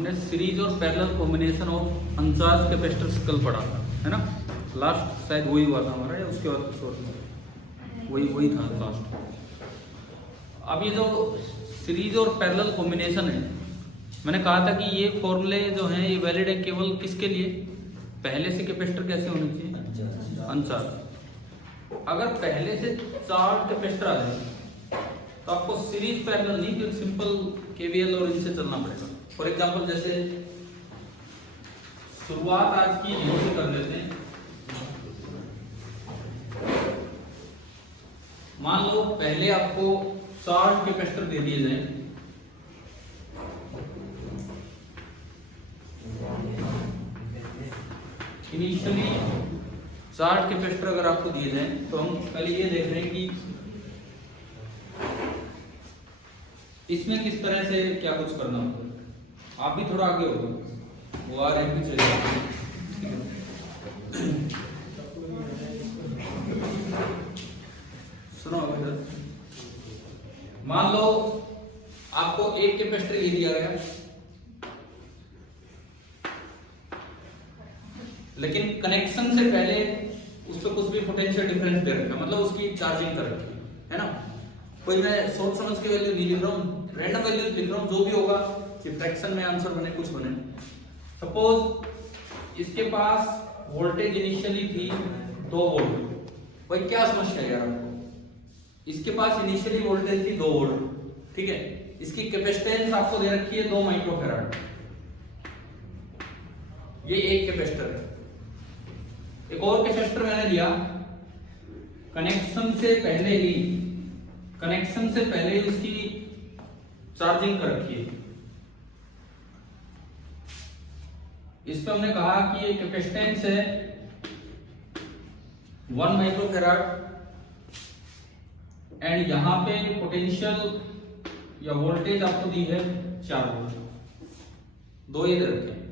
हमने सीरीज और parallel combination of अनचार्ज capacitors कल पढ़ा था, है ना। लास्ट शायद वही हुआ था हमारा, या उसके बाद वही था लास्ट। अब ये जो सीरीज और पैरेलल कॉम्बिनेशन है, मैंने कहा था कि ये फॉर्मूले जो हैं ये वैलिड है केवल किसके लिए, पहले से कैपेसिटर कैसे होने चाहिए, अनचार्ज। अगर पहले से चार्ज कैपेसिटर आ जाए तो आपको सीरीज पैरेलल नहीं, फिर सिंपल केवीएल और इनसे चलना पड़ेगा। फॉर एग्जांपल जैसे शुरुआत आज की जीरो से कर लेते हैं। मान लो पहले आपको चार्ज कैपेसिटर दे दिए जाए, इनिशियली चार्ज कैपेसिटर अगर आपको दिए जाए तो हम पहले ये देख रहे हैं कि इसमें किस तरह से क्या कुछ करना होगा। आप भी थोड़ा आगे हो, वो आ रहे भी चलिए। सुनो इधर, मान लो आपको एक कैपेसिटर ये दिया गया, लेकिन कनेक्शन से पहले उस पर कुछ भी पोटेंशियल डिफरेंस दे रखा है, मतलब उसकी चार्जिंग कर रखी है ना। कोई मैं सोच समझ के वैल्यू नहीं लिख रहा हूँ, रैंडम वैल्यू लिख रहा हूँ, जो भी होगा कि फ्रैक्शन में आंसर बने कुछ बने। सपोज इसके पास वोल्टेज इनिशियली थी 2 वोल्ट। भाई क्या समस्या है यार आपको, इसके पास इनिशियली वोल्टेज थी 2 वोल्ट, ठीक है। इसकी कैपेसिटेंस आपको दे रखी है 2 माइक्रोफैराड। ये एक कैपेसिटर है। एक और कैपेसिटर मैंने लिया, कनेक्शन से पहले ही उसकी चार्जिंग कर रखी है। इस पे हमने कहा कि ये कैपेसिटेंस है 1 माइक्रोफैराड एंड यहां पे पोटेंशियल या वोल्टेज आपको दी है 4 वोल्ट। 2 ये दे रखे हैं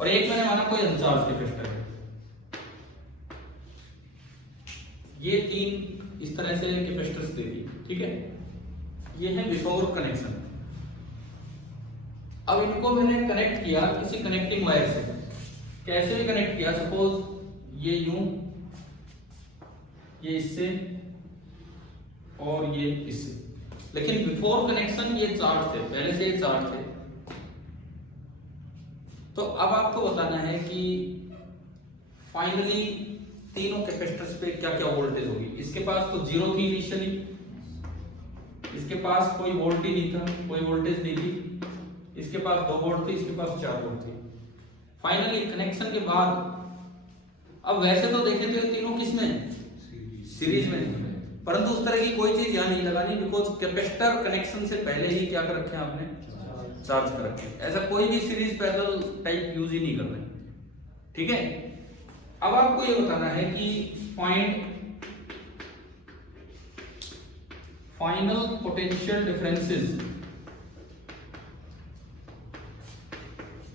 और एक मैंने माना कोई अनचार्ज कैपेसिटर है। ये 3 इस तरह से कैपेसिटर्स दे दी, ठीक है। ये है बिफोर कनेक्शन। अब इनको मैंने कनेक्ट किया किसी कनेक्टिंग वायर से, कैसे भी कनेक्ट किया। सपोज ये यूं, ये इससे और ये इससे, लेकिन बिफोर कनेक्शन ये चार्ज थे, पहले से ये चार्ज थे। तो अब आपको बताना है कि फाइनली तीनों कैपेसिटर्स पे क्या क्या वोल्टेज होगी। इसके पास तो 0 थी इनिशियली, इसके पास कोई वोल्ट ही नहीं था, कोई वोल्टेज नहीं थी, इसके पास 2 वोल्ट थी, इसके पास 4 वोल्ट थी। फाइनली कनेक्शन के बाद, अब वैसे तो देखें तो तीनों किसमें, सीरीज में, परंतु उस तरह की कोई चीज यहां नहीं लगानी, बिकॉज कैपेसिटर कनेक्शन से पहले ही क्या कर रखे हैं आपने, चार्ज कर रखे हैं। ऐसा कोई भी सीरीज पैरेलल टाइप यूज ही नहीं कर रहे, ठीक है। अब आपको ये बताना है कि find final potential differences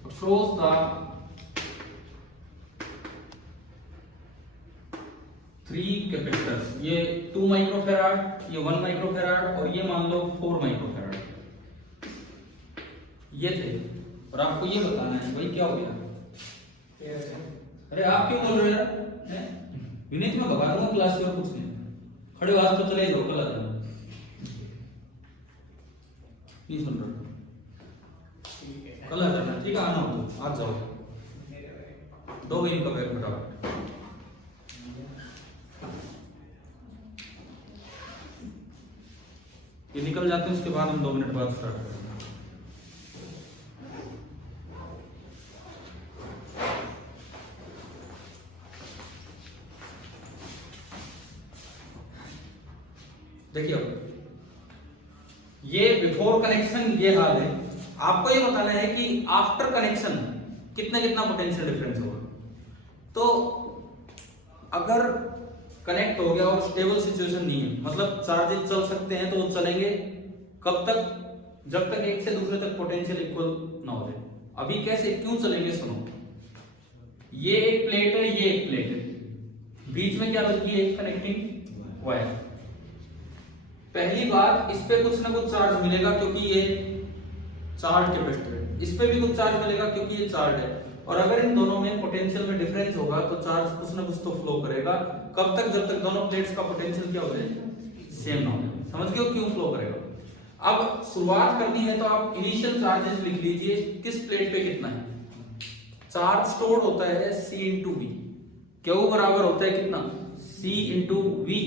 across the 3 capacitors. ये 2 माइक्रोफैराड, ये 1 माइक्रोफैराड और ये मान लो 4 माइक्रोफैराड ये थे। और आपको ये बताना है भाई क्या हो गया। अरे आप क्यों बोल रहे हो यार, यूनिट में भगा दूंगा क्लास से और कुछ नहीं। खड़े हो, आज तो चले जाओ, कल आ जाओ। नहीं सुन रहे, कल आ जाना, ठीक है। आना हो आज जाओ, 2 मिनट का बैग उठाओ। ये निकल जाते हैं, उसके बाद हम 2 मिनट बाद स्टार्ट करेंगे। देखिए ये बिफोर कनेक्शन ये हाल है। आपको ये बताना है कि आफ्टर कनेक्शन कितना पोटेंशियल डिफरेंस होगा। तो अगर कनेक्ट हो गया और स्टेबल सिचुएशन नहीं है, मतलब चार्जेस चल सकते हैं, तो वो चलेंगे कब तक, जब तक एक से दूसरे तक पोटेंशियल इक्वल ना हो जाए। अभी कैसे क्यों चलेंगे, सुनो। ये एक प्लेट है, ये एक प्लेट है, बीच में क्या लगी है, कनेक्टिंग वायर। पहली बात, इस पे कुछ ना कुछ चार्ज मिलेगा क्योंकि ये चार्ज कैपेसिटर है, इस पे भी कुछ चार्ज मिलेगा क्योंकि ये चार्ज है। और अगर इन दोनों में पोटेंशियल में डिफरेंस होगा तो चार्ज कुछ ना कुछ तो फ्लो करेगा। कब तक? जब तक दोनों प्लेट्स का पोटेंशियल क्या हो जाए, सेम ना हो जाए। समझ गए क्यों फ्लो करेगा? अब शुरुआत करनी है तो आप इनिशियल चार्जेस लिख लीजिए, किस प्लेट पे कितना है। चार्ज स्टोर्ड होता है C इंटू वी, क्यू बराबर होता है कितना, C इंटू वी।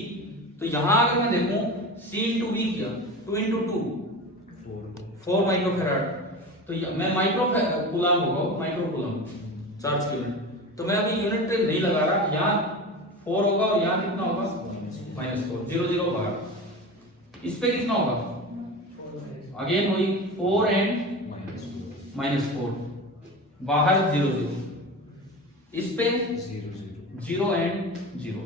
तो यहां अगर मैं देखूं C इंटू वी किया, 2 इंटू 2 4 माइक्रोफैराड, तो मैं माइक्रो कूलम होगा, माइक्रो कूलम चार्ज की यूनिट, तो मैं अभी यूनिट नहीं लगा रहा, यहाँ 4 होगा और यहाँ कितना होगा -4, 0 0 बाहर। इस पे कितना होगा, अगेन वही 4 एंड -4 बाहर 0 0, इस पे 0 एंड 0।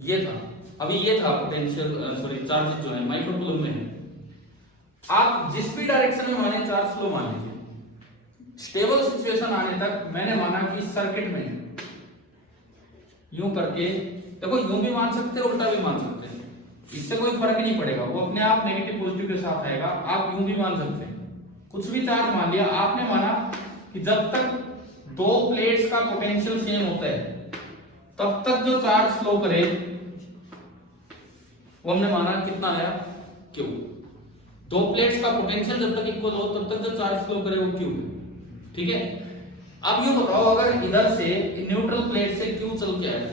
ये था, अभी ये था पोटेंशियल सॉरी चार्ज जो है माइक्रो कूलम में है। आप जिस भी डायरेक्शन में माने चार्ज फ्लो मान लीजिए, स्टेबल सिचुएशन आने तक मैंने माना कि सर्किट में यूं करके, देखो यूं भी मान सकते हैं उल्टा भी मान सकते हैं, इससे कोई फर्क नहीं पड़ेगा, वो अपने आप नेगेटिव पॉजिटिव के साथ आएगा। आप यूं भी मान सकते हैं, कुछ भी चार्ज मान लिया। आपने माना कि जब तक दो प्लेट्स का पोटेंशियल सेम होता है तब तक जो चार्ज फ्लो करे वो हमने माना कितना आया, क्यू। दो प्लेट्स का पोटेंशियल जब तक इक्वल हो तब तक जो चार्ज फ्लो करे वो क्यू, ठीक है। अब ये बताओ अगर इधर से न्यूट्रल प्लेट से क्यू चल के आया,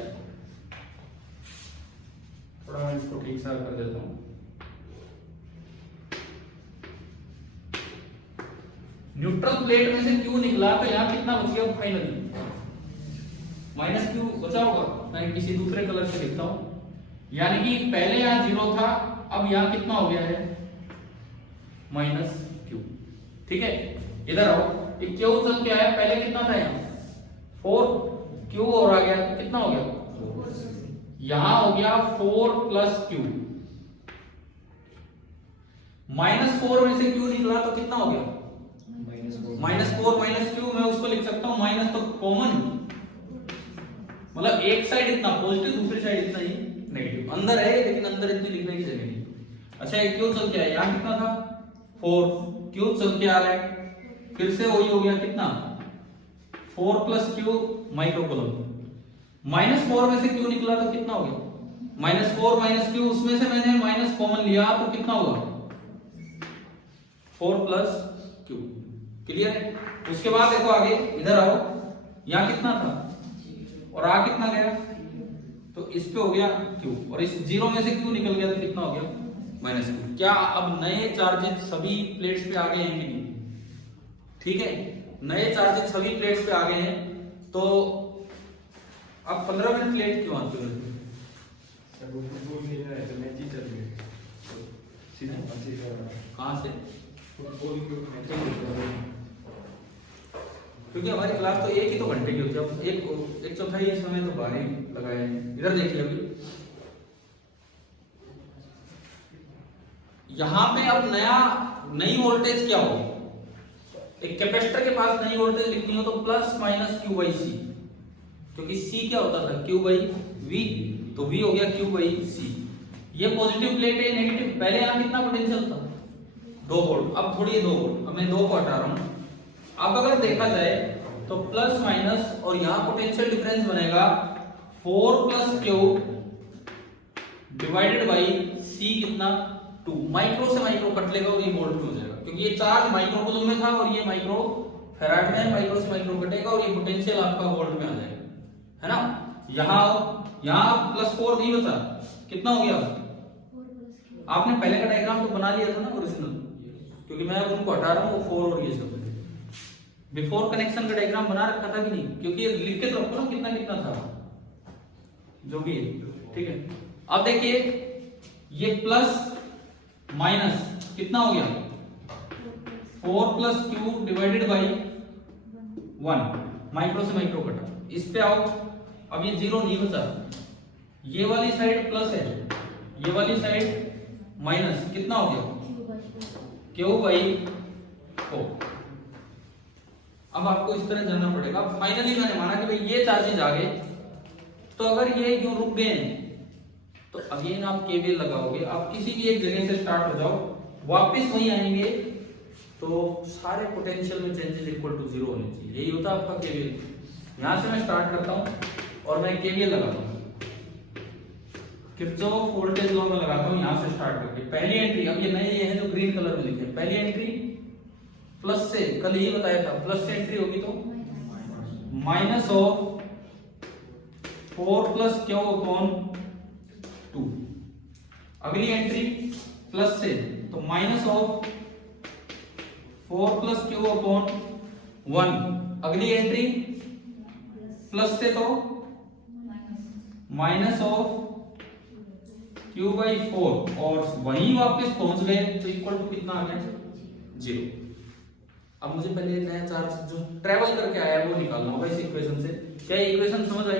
थोड़ा मैं इसको ठीक सा कर देता हूं। न्यूट्रल प्लेट में से क्यू निकला तो यहां कितना बच गया फाइनली, -q बचा होगा। मैं किसी दूसरे कलर से लिखता हूं, यानी कि पहले यहां 0 था, अब यहां कितना हो गया है -q, ठीक है। इधर आओ, एक क्यू चल के आया, पहले कितना था यहाँ 4, क्यू और आ गया तो कितना हो गया, यहां हो गया 4 + q, -4 में से q निकला तो कितना हो गया -4 - q। मैं उसको लिख सकता हूं माइनस, तो कॉमन, मतलब एक साइड इतना पॉजिटिव दूसरी साइड इतना ही नेगेटिव, अंदर है लेकिन अंदर इतनी लिखने की जगह नहीं। अच्छा एक क्यू चल के आया, यहां कितना था 4, क्यू चल के आ रहा है, फिर से वही हो गया कितना 4 + q माइक्रो कूलम। -4 में से q निकला तो कितना हो गया -4 - q, उसमें से मैंने माइनस कॉमन लिया तो कितना होगा 4 + q। क्लियर है। उसके बाद देखो आगे, इधर आओ, यहां कितना था और आ कितना गया, तो इस पे हो गया q, और इस 0 में से q निकल गया तो कितना हो गया -q। क्या अब नए चार्जेस सभी प्लेट्स पे आ गए हैं कि नहीं, ठीक है। नए चार्जेस सभी प्लेट्स पे आ गए हैं, तो अब 15 मिनट लेट क्यों आते हो? कहां से? क्योंकि हमारी क्लास तो एक ही तो घंटे की होती है, अब एक चौथाई समय तो बाहर ही लगाए हैं। इधर देखिए, अभी यहां पे अब नई वोल्टेज क्या होगी, एक कैपेसिटर के पास नई वोल्टेज लिखनी हो तो ±q/c, क्योंकि c क्या होता था q/v, तो v हो गया q/c। ये पॉजिटिव प्लेट है, नेगेटिव, पहले यहां कितना पोटेंशियल था 2 वोल्ट, अब थोड़ी 2 वोल्ट, अब मैं 2 को हटा रहा हूं। अब अगर देखा जाए तो प्लस माइनस, और यहां पोटेंशियल डिफरेंस बनेगा 4 + q डिवाइडेड बाई c कितना 2, माइक्रो से माइक्रो कट लेगा और ये वोल्ट में हो जाएगा, क्योंकि ये चार्ज माइक्रो कूलम में था और ये माइक्रो फैराड में है, माइक्रो से माइक्रो कटेगा और ये पोटेंशियल आपका वोल्ट में आ जाएगा, है ना। यहां +4 नहीं बचा, कितना हो गया, आपने पहले का डायग्राम तो बना लिया था ना ओरिजिनल, क्योंकि मैं अब उनको हटा रहा हूं, वो 4 और ये सब बिफोर कनेक्शन का डायग्राम बना रखा था कि नहीं, क्योंकि लिख के तो रखो ना कितना कितना था जो भी है, ठीक है। अब देखिए ये प्लस माइनस कितना हो गया 4 + q डिवाइडेड बाई 1, माइक्रो से माइक्रो कटा। इस पे आओ, अब ये 0 नहीं बचा, ये वाली साइड प्लस है, ये वाली साइड माइनस, कितना हो गया q/4। अब आपको इस तरह जानना पड़ेगा। फाइनली मैंने माना कि भाई ये चार्जेस आ गए, तो अगर ये क्यों रुक गए हैं तो अगेन आप केवीएल लगाओगे, आप किसी भी एक जगह से स्टार्ट हो जाओ, वापस वही आएंगे तो सारे पोटेंशियल में चेंजेस इक्वल टू 0 होने चाहिए। यही होता है आपका केवीएल। यहां से मैं स्टार्ट करता हूं और मैं केवीएल लगाता हूं, किरचॉफ वोल्टेज लॉ में लगाता हूं यहां से स्टार्ट करके। पहली एंट्री, अब ये नए ये है जो ग्रीन कलर में लिखे हैं, पहली एंट्री प्लस से, कल यही बताया था, प्लस से एंट्री होगी तो minus of 4 plus Q upon 2। अगली एंट्री प्लस से तो minus of 4 plus Q upon 1। अगली एंट्री प्लस से तो माइनस ऑफ क्यू बाई 4 और वहीं वापस पहुंच गए तो इक्वल टू कितना आ गया 0। अब मुझे पहले नया चार्ज जो ट्रेवल करके आया है वो निकालना होगा इस इक्वेशन से। क्या इक्वेशन समझ आई?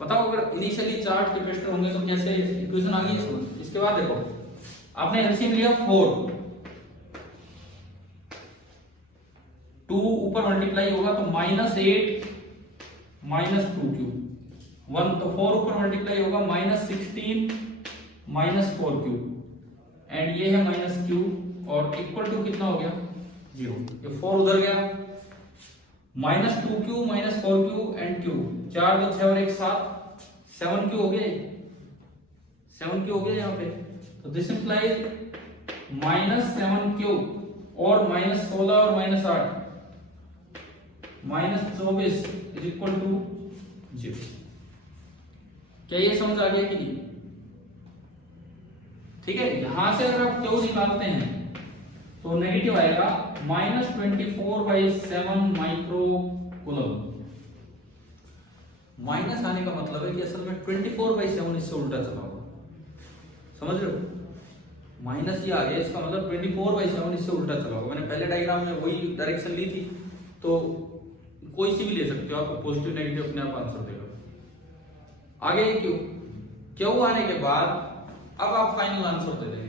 पता हो अगर इनिशियली चार्ज कैपेसिटर होंगे तो कैसे इक्वेशन आ गई समझ। इसके बाद देखो आपने एलसीएम लिया 4, 2 ऊपर मल्टीप्लाई होगा तो -8 -2q, 1 तो 4 ऊपर मल्टीप्लाई होगा -16 -4q एंड ये है -q और इक्वल टू कितना हो गया 0। ये 4 उधर गया, -2q -4q एंड q, 4 2 6 और 1 7, 7q हो गया, 7q हो गया यहाँ पे। तो दिस इंप्लाइज -7q और -16 और -8 -24 इज इक्वल टू 0। क्या ये समझ आ गया कि नहीं? ठीक है, यहां से अगर आप क्यू निकालते हैं तो नेगेटिव आएगा -24/7 माइक्रो कूलम। माइनस आने का मतलब है कि असल में 24/7 इससे उल्टा चला होगा, समझ रहे हो? माइनस ये आ गया, इसका मतलब 24/7 इससे उल्टा चला होगा। मैंने पहले डायग्राम में वही डायरेक्शन ली थी, तो कोई सी भी ले सकते हो आप, पॉजिटिव नेगेटिव अपने आप आंसर देगा। आगे क्यू आने के बाद अब आप फाइनल आंसर दे देंगे।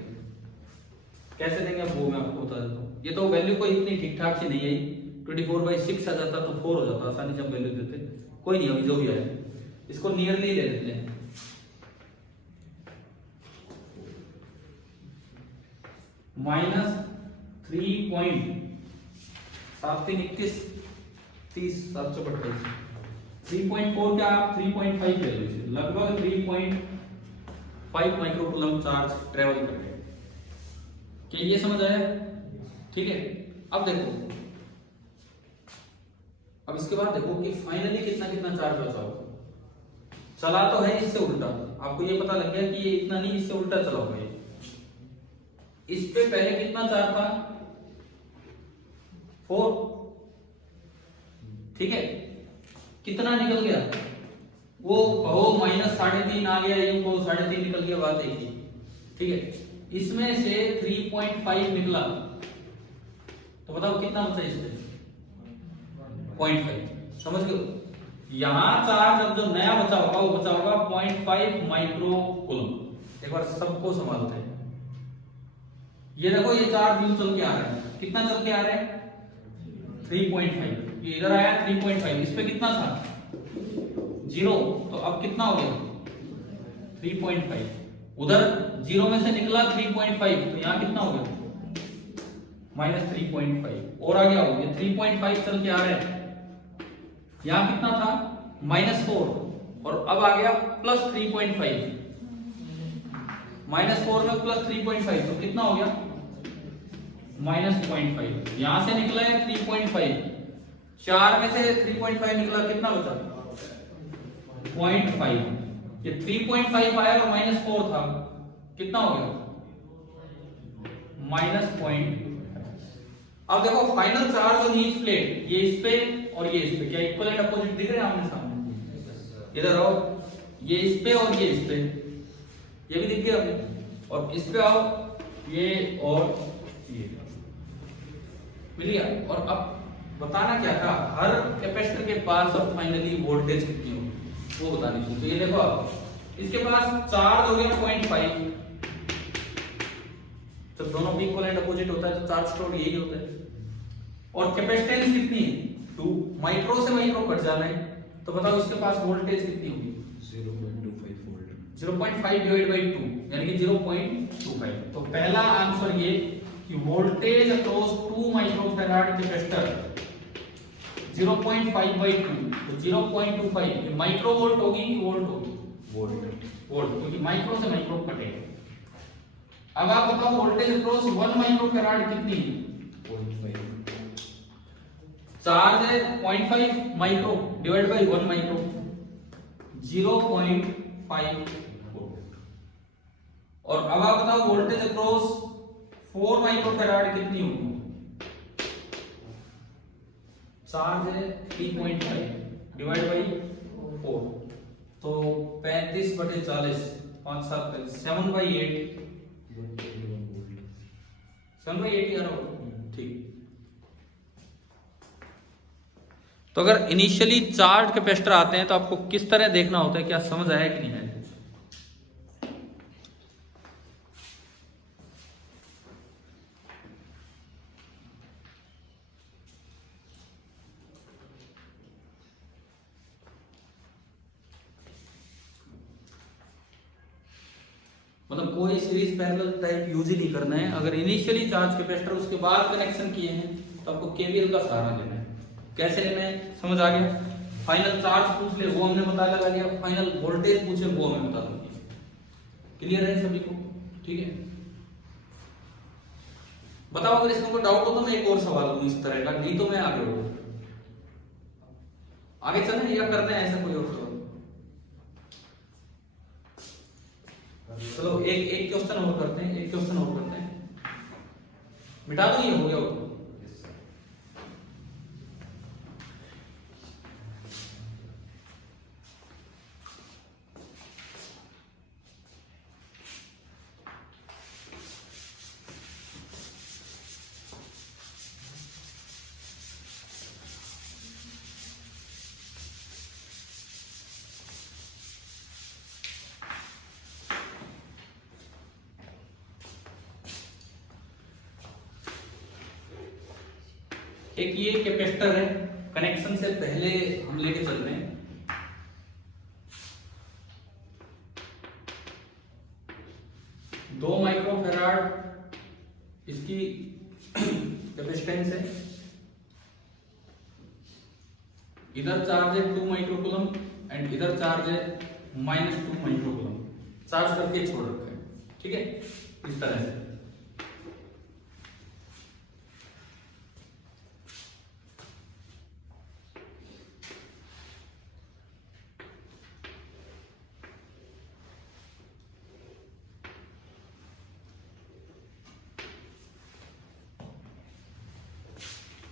कैसे देंगे अब वो मैं आपको बता देता हूँ। ये तो वैल्यू कोई इतनी ठीक ठाक सी नहीं आई, 24/6 आ जाता तो 4 हो जाता, आसानी से हम वैल्यू देते। कोई नहीं, अभी जो भी आया इसको नियरली ले लेते हैं। -3.731 30 728 3.4 क्या आप 3.5 ले लीजिए, लगभग 3.5 माइक्रोकूलम चार्ज ट्रेवल कर रहे हैं। क्या ये समझ आया? ठीक है, अब देखो, अब इसके बाद देखो कि फाइनली कितना कितना चार्ज बचा होगा। चला तो है इससे उल्टा, आपको ये पता लग गया कि ये इतना नहीं, इससे उल्टा चला हुआ है। इस पे पहले कितना चार्ज था 4, ठीक है, कितना निकल गया वो कहो -3.5 आ गया, ये को 3.5 निकल गया, बात एक ही। ठीक है, इसमें से 3.5 निकला तो बताओ कितना बचा इसमें 0.5। समझ गए? यहां चार्ज अब जो नया बचा होगा वो बचा होगा 0.5 माइक्रो कूलम। एक बार सबको संभालते हैं। ये देखो ये चार्ज यूं चल के आ रहा है, कितना चल के आ रहा है 3.5, ये इधर आया 3.5, इस पे कितना था 0, तो अब कितना हो गया 3.5। उधर 0 में से निकला 3.5, तो यहाँ कितना हो गया -3.5 और आ गया हो गया 3.5 चल के आ रहा है। यहाँ कितना था -4 और अब आ गया +3.5, -4 में +3.5 तो कितना हो गया -0.5। यहां से निकला है 3.5, 4 में से 3.5 निकला, कितना बचा 0.5। ये 3.5 आया और -4 था, कितना हो गया -0.5। अब देखो final charge on each plate, ये इस पे और ये इस पे, क्या इक्वल एंड अपोजिट दिख रहे हैं आमने सामने? इधर आओ, ये इस पे और ये इस पे, ये भी दिख गया आपने। और इस पे आओ, ये और ये मिल गया। और अब बताना क्या था, हर कैपेसिटर के पास अब फाइनली वोल्टेज कितनी हो वो बतानी थी। तो ये देखो आप, इसके पास चार्ज हो गया 0.5, जब दोनों भी इक्वल एंड अपोजिट होता है तो चार्ज स्टोर यही होता है। और कैपेसिटेंस कितनी है 2, माइक्रो से माइक्रो कट जाना है, तो बताओ इसके पास वोल्टेज कितनी होगी 0.25 वोल्ट, 0.5 डिवाइड बाई 2 यानी कि 0.25। तो पहला आंसर ये कि वोल्टेज अक्रॉस 2 माइक्रोफैराड कैपेसिटर 0.5/2, तो 0.25 ये माइक्रो वोल्ट होगी कि वोल्ट होगी? वोल्ट, क्योंकि माइक्रो से माइक्रो कटेगा। अब आप बताओ वोल्टेज अक्रॉस 1 माइक्रोफैराड कितनी है? 0.5। चार्ज है 0.5 micro divide by 1 micro, 0.5 volt. और अब आप बताओ वोल्टेज अक्रॉस 4 माइक्रोफैराड कितनी होगी? चार्ज है 3.5 डिवाइड बाई 4, तो 35/40, 5 7 7/8, 7/8 यार ठीक। तो अगर इनिशियली चार्ज कैपेसिटर आते हैं तो आपको किस तरह देखना होता है, क्या समझ आया कि नहीं है? मतलब कोई सीरीज पैरेलल टाइप यूज ही नहीं करना है। अगर इनिशियली चार्ज कैपेसिटर उसके बाद कनेक्शन किए हैं तो आपको केवीएल का सहारा लेना है। कैसे लेना है समझ आ गया? फाइनल चार्ज पूछ ले वो हमने पता लगा लिया, फाइनल वोल्टेज पूछे वो हमें बता दूंगी। क्लियर है सभी को? ठीक है, बताओ अगर इसमें कोई डाउट हो तो मैं एक और सवाल दूं इस तरह का, नहीं तो मैं आगे बढ़ूं। आगे चलें या करते हैं ऐसा कोई और सवाल? चलो एक क्वेश्चन और करते हैं, एक क्वेश्चन और करते हैं, मिटा दो ये हो गया हो। एक ये कैपेसिटर है, कनेक्शन से पहले हम लेके चल रहे हैं। दो माइक्रोफैराड इसकी कैपेसिटेंस है, इधर चार्ज है 2 माइक्रोकूलम एंड इधर चार्ज है -2 माइक्रोकूलम, चार्ज करके छोड़ रखा है। ठीक है, इस तरह से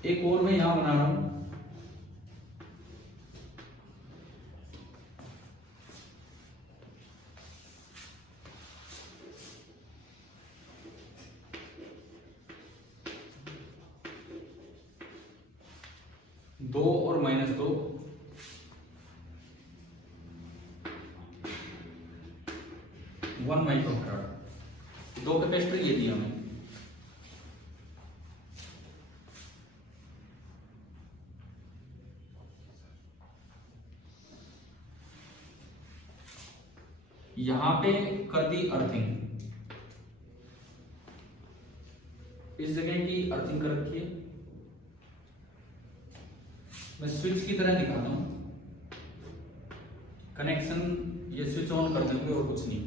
एक और मैं यहां बना रहा हूं। दो और -2, वन माइक्रोफैराड, दो कैपेसिटर ये दिया हमें। यहां पे कर दी अर्थिंग, इस जगह की अर्थिंग कर रखी है। मैं स्विच की तरह दिखाता हूं, कनेक्शन ये स्विच ऑन कर देंगे और कुछ नहीं।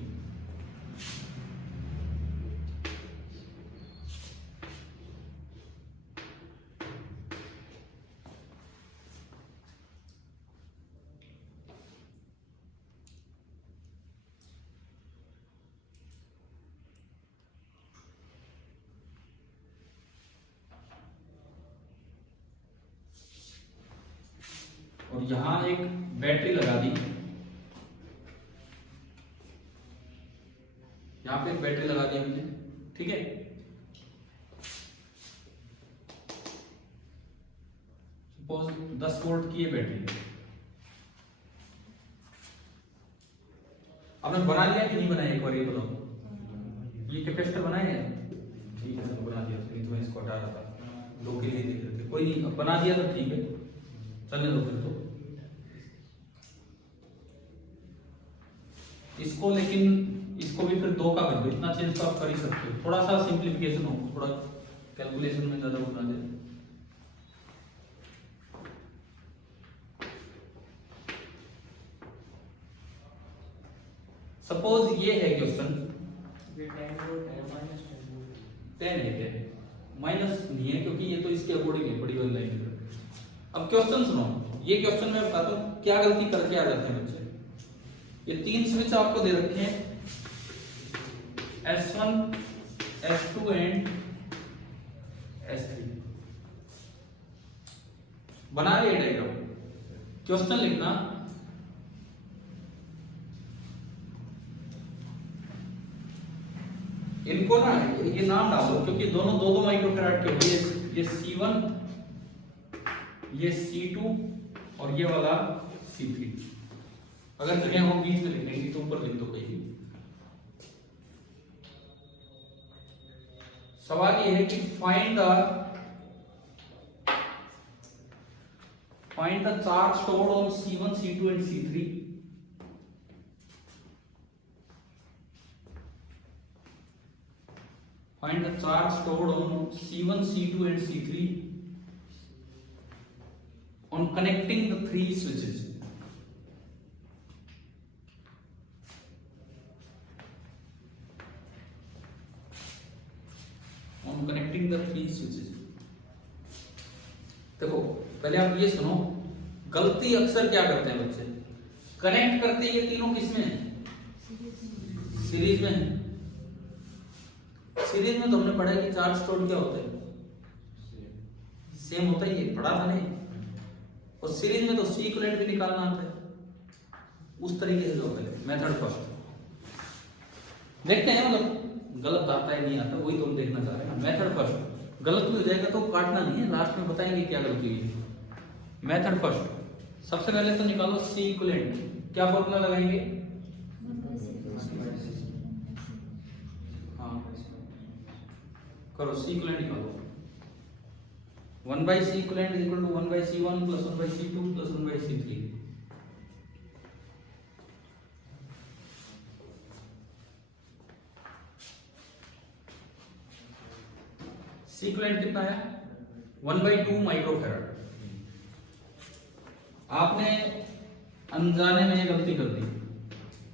और यहां एक बैटरी लगा दी, यहां पे एक बैटरी लगा दी हमने। ठीक है, सपोज 10 वोल्ट की ये बैटरी है। आपने बना लिया कि नहीं बनाया, एक बार ये बताओ। ये कैपेसिटर बनाए हैं? ठीक है, बना दिया, नहीं तो मैं इसको हटा रहा था, दो के लिए देख रहे थे। कोई नहीं, अब बना दिया तो ठीक है, चलने दो फिर। तो इसको, लेकिन इसको भी फिर 2 का कर दो, इतना चेंज तो आप कर ही सकते हो। थोड़ा सा सिंप्लीफिकेशन हो, थोड़ा कैलकुलेशन में ज्यादा बता दे। सपोज ये है क्वेश्चन, 10 है क्या, माइनस नहीं है क्योंकि ये तो इसके अकॉर्डिंग है, बड़ी वाली लाइन। अब क्वेश्चन सुनो, ये क्वेश्चन मैं बताता हूँ क्या गलती करके आ जाते हैं बच्चे। ये 3 स्विच आपको दे रखे हैं, S1, S2 एंड S3। बना लिया डायग्राम, क्वेश्चन लिखना, इनको ना ये नाम डालो क्योंकि दोनों 2-2 माइक्रोफैराड के होंगे। ये C1, ये C2 और ये वाला C3। अगर जगह हो बीच में लिख लेंगे तो ऊपर लिख दो कोई भी। सवाल ये है कि find the charge stored on C1, C2 and C3 find the charge stored on C1, C2 and C3 on connecting the 3 switches. On connecting the 3 switches. देखो पहले आप ये सुनो, गलती अक्सर क्या करते हैं बच्चे, कनेक्ट करते ये तीनों किसमें है, सीरीज में है। सीरीज में तो हमने पढ़ा है कि चार्ज स्टोर्ड क्या होता है, सेम होता है, ये पढ़ा था नहीं। और सीरीज में तो सी इक्विवेलेंट भी निकालना आता है, उस तरीके से जो है मेथड फर्स्ट देखते हैं, मतलब गलत आता है नहीं आता वही तो हम देखना चाह रहे हैं। मेथड फर्स्ट, गलत भी हो जाएगा तो काटना नहीं है, लास्ट में बताएंगे क्या गलती हुई है। मेथड फर्स्ट, सबसे पहले तो निकालो सी इक्विवेलेंट, क्या फॉर्मूला लगाएंगे, करो सी इक्विवेलेंट निकालो, 1/C equivalent is equal to 1/C1 plus 1/C2 plus 1/C3। C equivalent कितना है, 1/2 माइक्रोफैराड। आपने अनजाने में ये गलती कर दी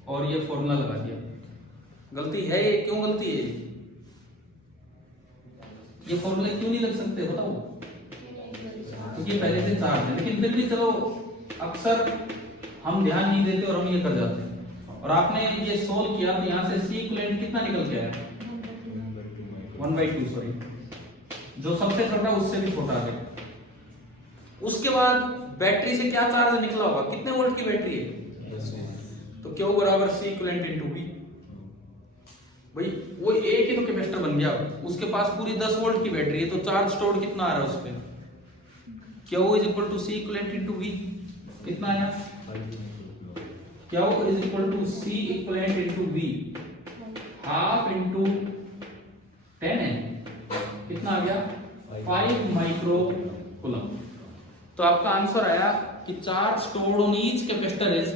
और ये फॉर्मूला लगा दिया। गलती है ये, क्यों गलती है ये फॉर्मूले क्यों नहीं लग सकते बताओ, क्योंकि पहले से चार्ज है। लेकिन फिर भी चलो अक्सर हम ध्यान नहीं देते और हम ये कर जाते हैं। और आपने ये सोल्व किया तो यहाँ से सी इक्विवेलेंट कितना निकल के आया, 1/2, सॉरी जो सबसे छोटा उससे भी छोटा है। उसके बाद बैटरी से क्या चार्ज निकला होगा, कितने वोल्ट की बैटरी है, तो क्यू बराबर सी इक्विवेलेंट इनटू वी। भाई वो एक ही तो कैपेसिटर बन गया, उसके पास पूरी 10 वोल्ट की बैटरी है, तो चार्ज स्टोर्ड कितना आ रहा है उस पे, Q is equal to C equivalent into V. कितना आया, Q is equal to C equivalent into V, half into 10 है, कितना आ गया 5 माइक्रो कूलम। तो आपका आंसर आया कि charge stored on each capacitor is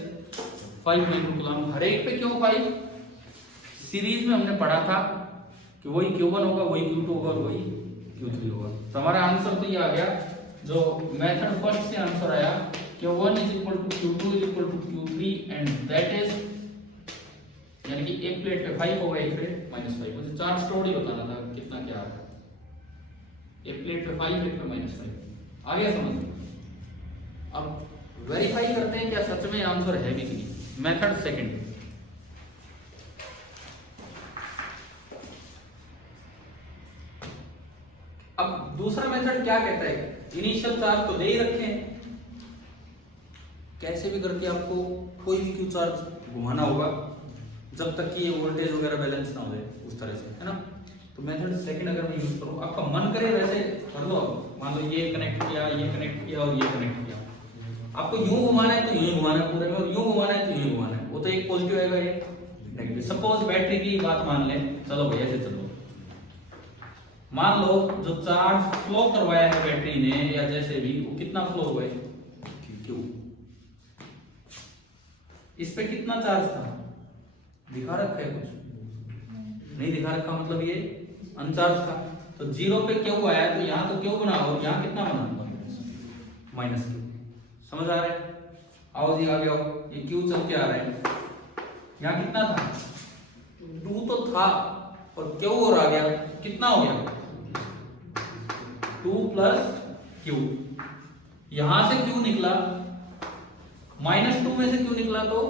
5 micro coulomb. हर एक पे क्यों 5, सीरीज में हमने पढ़ा था कि वही Q1 होगा, वही Q2 होगा और वही Q3 होगा। तो हमारा आंसर तो ये आ गया, जो मेथड फर्स्ट से आंसर आया Q1 is equal to Q2 is equal to Q3 and that is, यानी कि एक प्लेट पे 5 होगा, एक पे -5। मुझे चार्ज स्टोर्ड ही बताना था कितना क्या आ रहा है, एक प्लेट पे 5 एक पे -5। आ गया समझ। अब वेरीफाई करते हैं क्या सच में आंसर है भी कि नहीं। मेथड सेकंड, अब दूसरा मेथड क्या कहता है, इनिशियल चार्ज तो दे ही रखे हैं, कैसे भी करके आपको कोई भी क्यू चार्ज घुमाना होगा जब तक कि ये वोल्टेज वगैरह बैलेंस ना हो जाए, उस तरह से है ना। तो मेथड सेकंड अगर मैं यूज करूं, आपका मन करे वैसे कर लो। मान लो ये कनेक्ट किया, ये कनेक्ट किया और ये कनेक्ट किया, आपको यूं घुमाना है तो यूं घुमाना है पूरे में, और यूं घुमाना है तो यूं घुमाना है। वो तो एक पॉजिटिव आएगा, एक नेगेटिव। सपोज बैटरी की बात मान लें, चलो भैया ऐसे चलो, मान लो जो चार्ज फ्लो करवाया है बैटरी ने या जैसे भी, वो कितना फ्लो हुआ है, Q। इस पे कितना चार्ज था, दिखा रखा है कुछ नहीं दिखा रखा, मतलब ये अनचार्ज था। तो 0 पे क्यू आया तो यहाँ तो क्यू बना और यहाँ कितना बना माइनस क्यू। समझ आ रहा है? आओ जी आगे आओ, ये क्यू चल के आ रहा है, यहाँ कितना था 2 तो था और क्यू और आ गया, कितना हो गया 2 प्लस क्यू। यहां से क्यू निकला, -2 में से क्यू निकला तो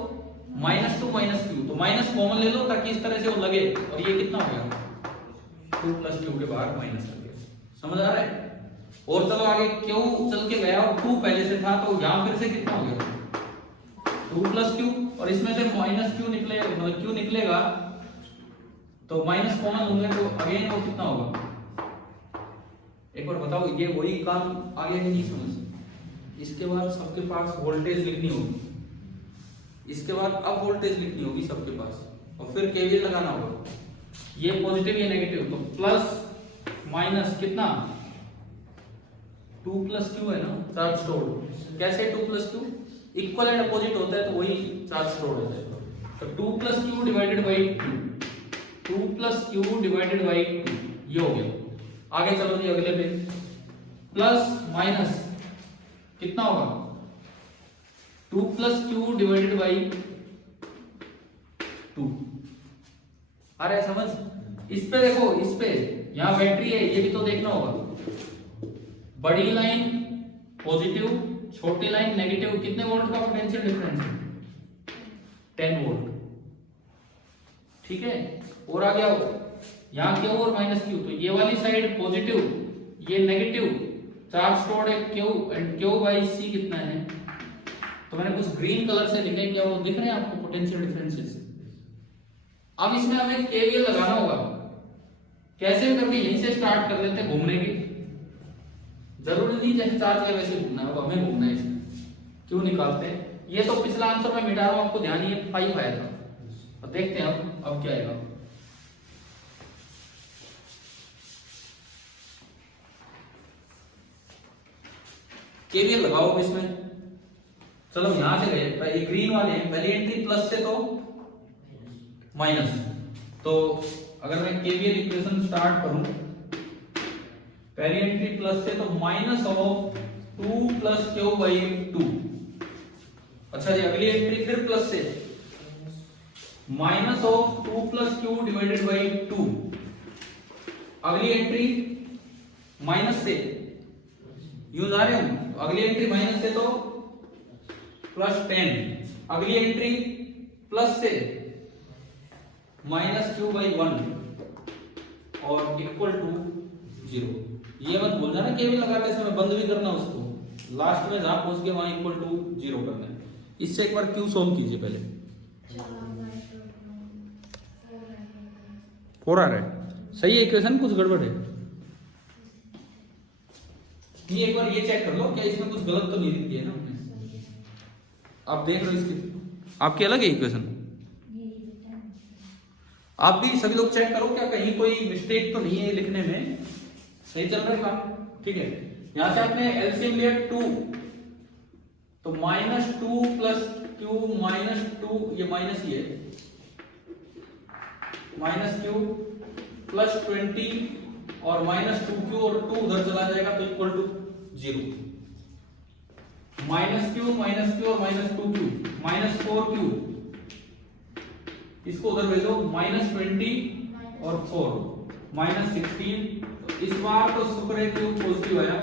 -2 माइनस क्यू, तो माइनस कॉमन ले लो ताकि इस तरह से वो लगे, और ये कितना हो गया 2 प्लस क्यू के बाद माइनस लग गया। समझ आ रहा है? और चलो आगे, क्यू चल के गया और 2 पहले से था तो यहां फिर से कितना हो गया 2 प्लस क्यू, और इसमें से माइनस क्यू निकलेगा, क्यू निकलेगा तो माइनस कॉमन लूंगे तो अगेन वो कितना होगा। एक बार बताओ, ये वही काम आगे नहीं समझ। इसके बाद सबके पास वोल्टेज लिखनी होगी, इसके बाद अब वोल्टेज लिखनी होगी सबके पास, और फिर केवीएल लगाना होगा। ये पॉजिटिव ये नेगेटिव, तो प्लस माइनस कितना 2 प्लस क्यू है ना, चार्ज स्टोर्ड। कैसे 2 plus Q, equal and opposite होता है तो वही चार्ज स्टोर्ड होता है। तो 2 plus Q divided by 2 plus Q divided by 2, ये हो गया। आगे चलो जी अगले पे, प्लस माइनस कितना होगा 2 प्लस क्यू डिवाइडेड बाई 2। अरे समझ, इस पे देखो, इस पे यहां बैटरी है, ये भी तो देखना होगा। बड़ी लाइन पॉजिटिव, छोटी लाइन नेगेटिव, कितने वोल्ट का पोटेंशियल डिफरेंस है 10 वोल्ट। ठीक है, और आ गया यहाँ क्यू और माइनस क्यू, तो ये वाली साइड पॉजिटिव, ये नेगेटिव, चार्ज स्टोर्ड है क्यू, एंड क्यू बाई सी कितना है, तो मैंने कुछ ग्रीन कलर से लिखा है, क्या वो दिख रहे हैं आपको पोटेंशियल डिफरेंसेस। अब इसमें हमें केवीएल लगाना होगा, कैसे भी करके यहीं से स्टार्ट कर लेते हैं घूमने की, जरूरी नहीं जैसे चार्ज है वैसे घूमना होगा, हमें घूमना है इसमें। क्यों निकालते हैं, ये तो पिछला आंसर मैं मिटा रहा हूं, आपको ध्यान, ये 5 आया था। अब देखते हैं अब क्या आएगा। केवीएल लगाओ इसमें। चलो यहां से गए, ग्रीन वाले हैं, पहली एंट्री प्लस से तो माइनस, तो अगर मैं केवीएल इक्वेशन स्टार्ट करूं, पहली एंट्री प्लस से तो minus of 2 plus Q by 2। अच्छा जी, अगली एंट्री फिर प्लस से minus of 2 plus Q divided by 2। अगली एंट्री माइनस से, यूज आ रहे हैं, तो अगली एंट्री माइनस से तो प्लस 10। अगली एंट्री प्लस से माइनस क्यू बाई 1 और इक्वल टू 0। ये मत भूल जाना केवीएल लगाते समय बंद भी करना उसको, लास्ट में जहां पहुंच गए वहां इक्वल टू 0 करना है। इससे एक बार क्यू सॉल्व कीजिए पहले। 4 आ रहा है, सही है इक्वेशन, कुछ गड़बड़ है नहीं, एक बार ये चेक कर लो क्या इसमें कुछ गलत तो नहीं लिख दिया ना हमने। आप देख रहे हो इसकी, आपकी अलग है इक्वेशन, आप भी सभी लोग चेक करो क्या कहीं कोई मिस्टेक तो नहीं है लिखने में, सही चल रहा है काम। ठीक है, यहां से आपने एलसीएम लिया 2, तो -2 प्लस क्यू -2, ये माइनस ही है, -q प्लस 20 और -2q, और 2 उधर चला जाएगा तो इक्वल टू 0। -q और -2q, -4q, इसको उधर भेजो, -20 और 4 -16। तो इस बार तो शुक्र है कि पॉजिटिव आया,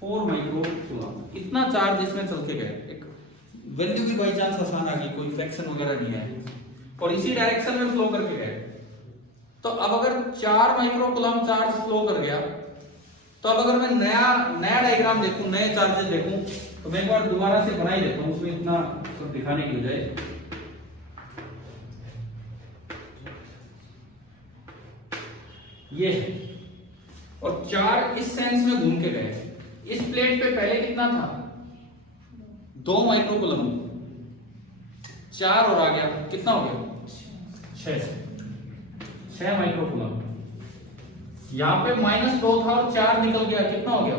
4 माइक्रो कूलम। इतना चार्ज इसमें चल के गया, एक वैल्यू भी बाई चांस आसान आ गई, कोई फ्रैक्शन वगैरह नहीं आया, और इसी डायरेक्शन में फ्लो करके गए। तो अब अगर 4 माइक्रो कूलम चार्ज फ्लो कर गया, तो अब अगर मैं नया डायग्राम देखूं, नए चार्जेस देखूं, तो मैं एक बार दोबारा से बना ही देता हूं, उसमें इतना सब दिखाने की बजाय। ये और 4 इस सेंस में घूम के गए, इस प्लेट पे पहले कितना था 2 माइक्रो कूलम, 4 और आ गया, कितना हो गया 6 माइक्रो कूलम। यहां पे -2 था और 4 निकल गया, कितना हो गया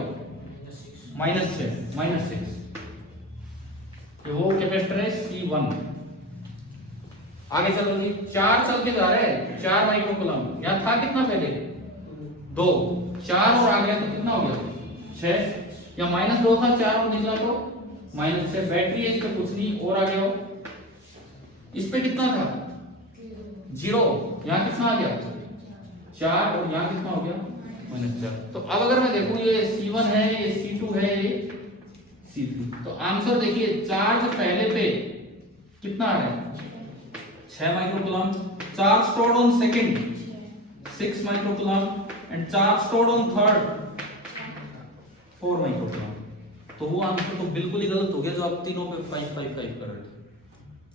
-6। ये वो कैपेसिटर है C1। आगे चलो जी, 4 चल के जा रहे हैं, 4 माइक्रो कूलम, यहां था कितना पहले 2, 4 और आ गया तो कितना हो गया 6, या -2 था 4 और निकला तो -6। बैटरी है इस पे कुछ नहीं और आ गया हो, इस पे कितना था 0, यहाँ कितना आ गया 4 और यहाँ कितना हो गया -4। तो अब अगर मैं देखूं ये C1 है, ये C2 है, ये C3, तो आंसर देखिए चार्ज पहले पे कितना आ रहा है 6 microcoulomb, charge stored on second 6 microcoulomb and charge stored on third 4 microcoulomb. तो वो आंसर तो बिल्कुल ही गलत हो गया जो आप तीनों पे 555 कर रहे थे।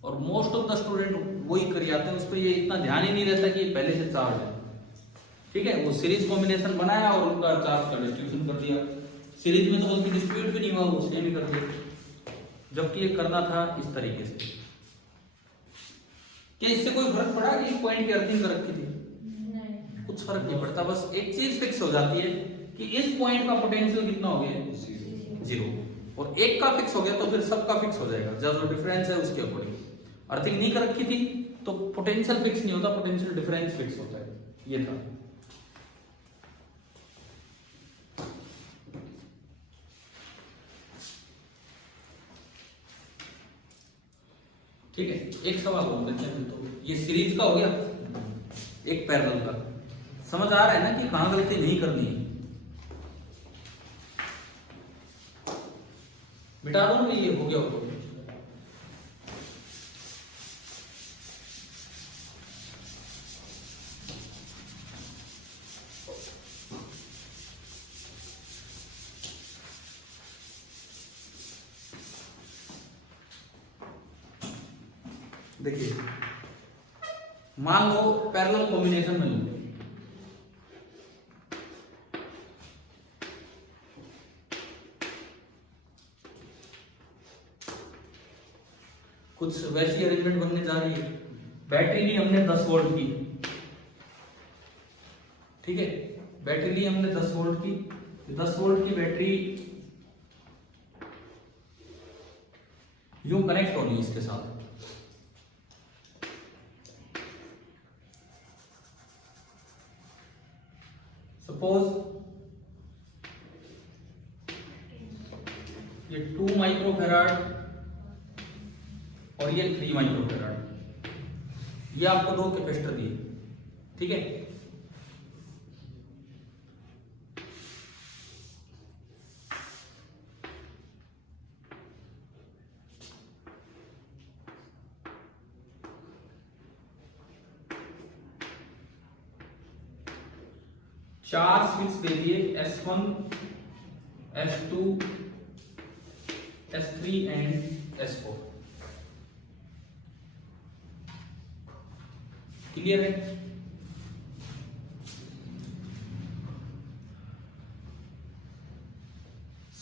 और मोस्ट ऑफ द स्टूडेंट वही कर जाते हैं, उस पर ये इतना ध्यान ही नहीं रहता कि ये पहले से चार्ज है। ठीक है, वो सीरीज कॉम्बिनेशन बनाया और उनका चार्ज का डिस्ट्रीब्यूशन कर दिया। सीरीज में तो बल्कि डिस्ट्रीब्यूट भी नहीं हुआ, वो सेम ही कर दिया, जबकि ये करना था इस तरीके से। क्या इससे कोई फर्क पड़ा कि इस पॉइंट की अर्थिंग कर रखी थी? नहीं, कुछ फर्क नहीं पड़ता। बस एक चीज फिक्स हो जाती है कि इस पॉइंट का पोटेंशियल कितना हो गया 0, और एक का फिक्स हो गया तो फिर सबका फिक्स हो जाएगा, जो डिफरेंस है उसके अकॉर्डिंग। अर्थिंग नहीं कर रखी थी तो पोटेंशियल फिक्स नहीं होता, पोटेंशियल डिफरेंस फिक्स होता है। ये था। ठीक है, एक सवाल और देखते हैं। तो ये सीरीज का हो गया, एक पैरेलल का। समझ आ रहा है ना कि कहां गलती नहीं करनी है? मिटा दो ना, ये हो गया हो। देखिए, मान लो पैरेलल कॉम्बिनेशन में लो, कुछ वैसी अरेंजमेंट बनने जा रही है। बैटरी ली हमने 10 वोल्ट की, ठीक है, बैटरी ली हमने 10 वोल्ट की। 10 वोल्ट की बैटरी यूं कनेक्ट होनी इसके साथ। सपोज ये 2 माइक्रोफैराड और ये 3 माइक्रोफैराड, ये आपको 2 कैपेसिटर दिए, ठीक है। चार स्विच दे दिए, S1, S2, S3 and S4। Clear है?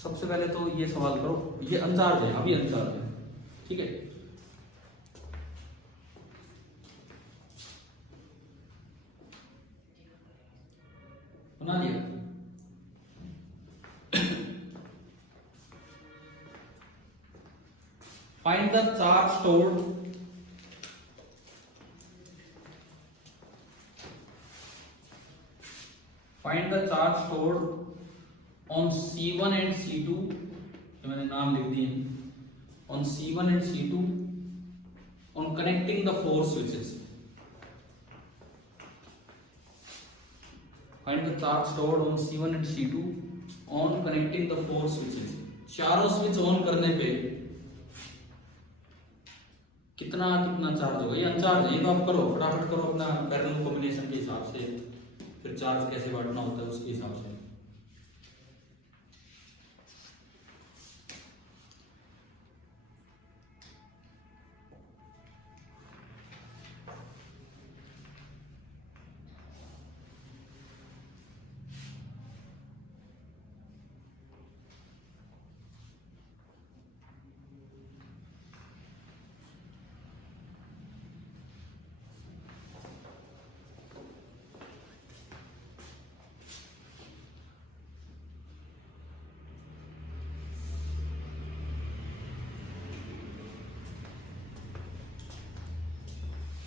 सबसे पहले तो ये सवाल करो, ये अनचार्ज है, अभी अनचार्ज है, ठीक है। बना लिया? Find the charge stored on C1 and C2, मैंने नाम लिख दिए, on C1 and C2 on connecting the 4 switches. Find the charge stored on C1 and C2 on connecting the 4 switches. चारों स्विच ऑन करने पे कितना चार्ज होगा? ये अनचार्ज है, ये तो आप करो, फटाफट करो अपना पैरेलल कॉम्बिनेशन के हिसाब से, फिर चार्ज कैसे बांटना होता है उसके हिसाब से।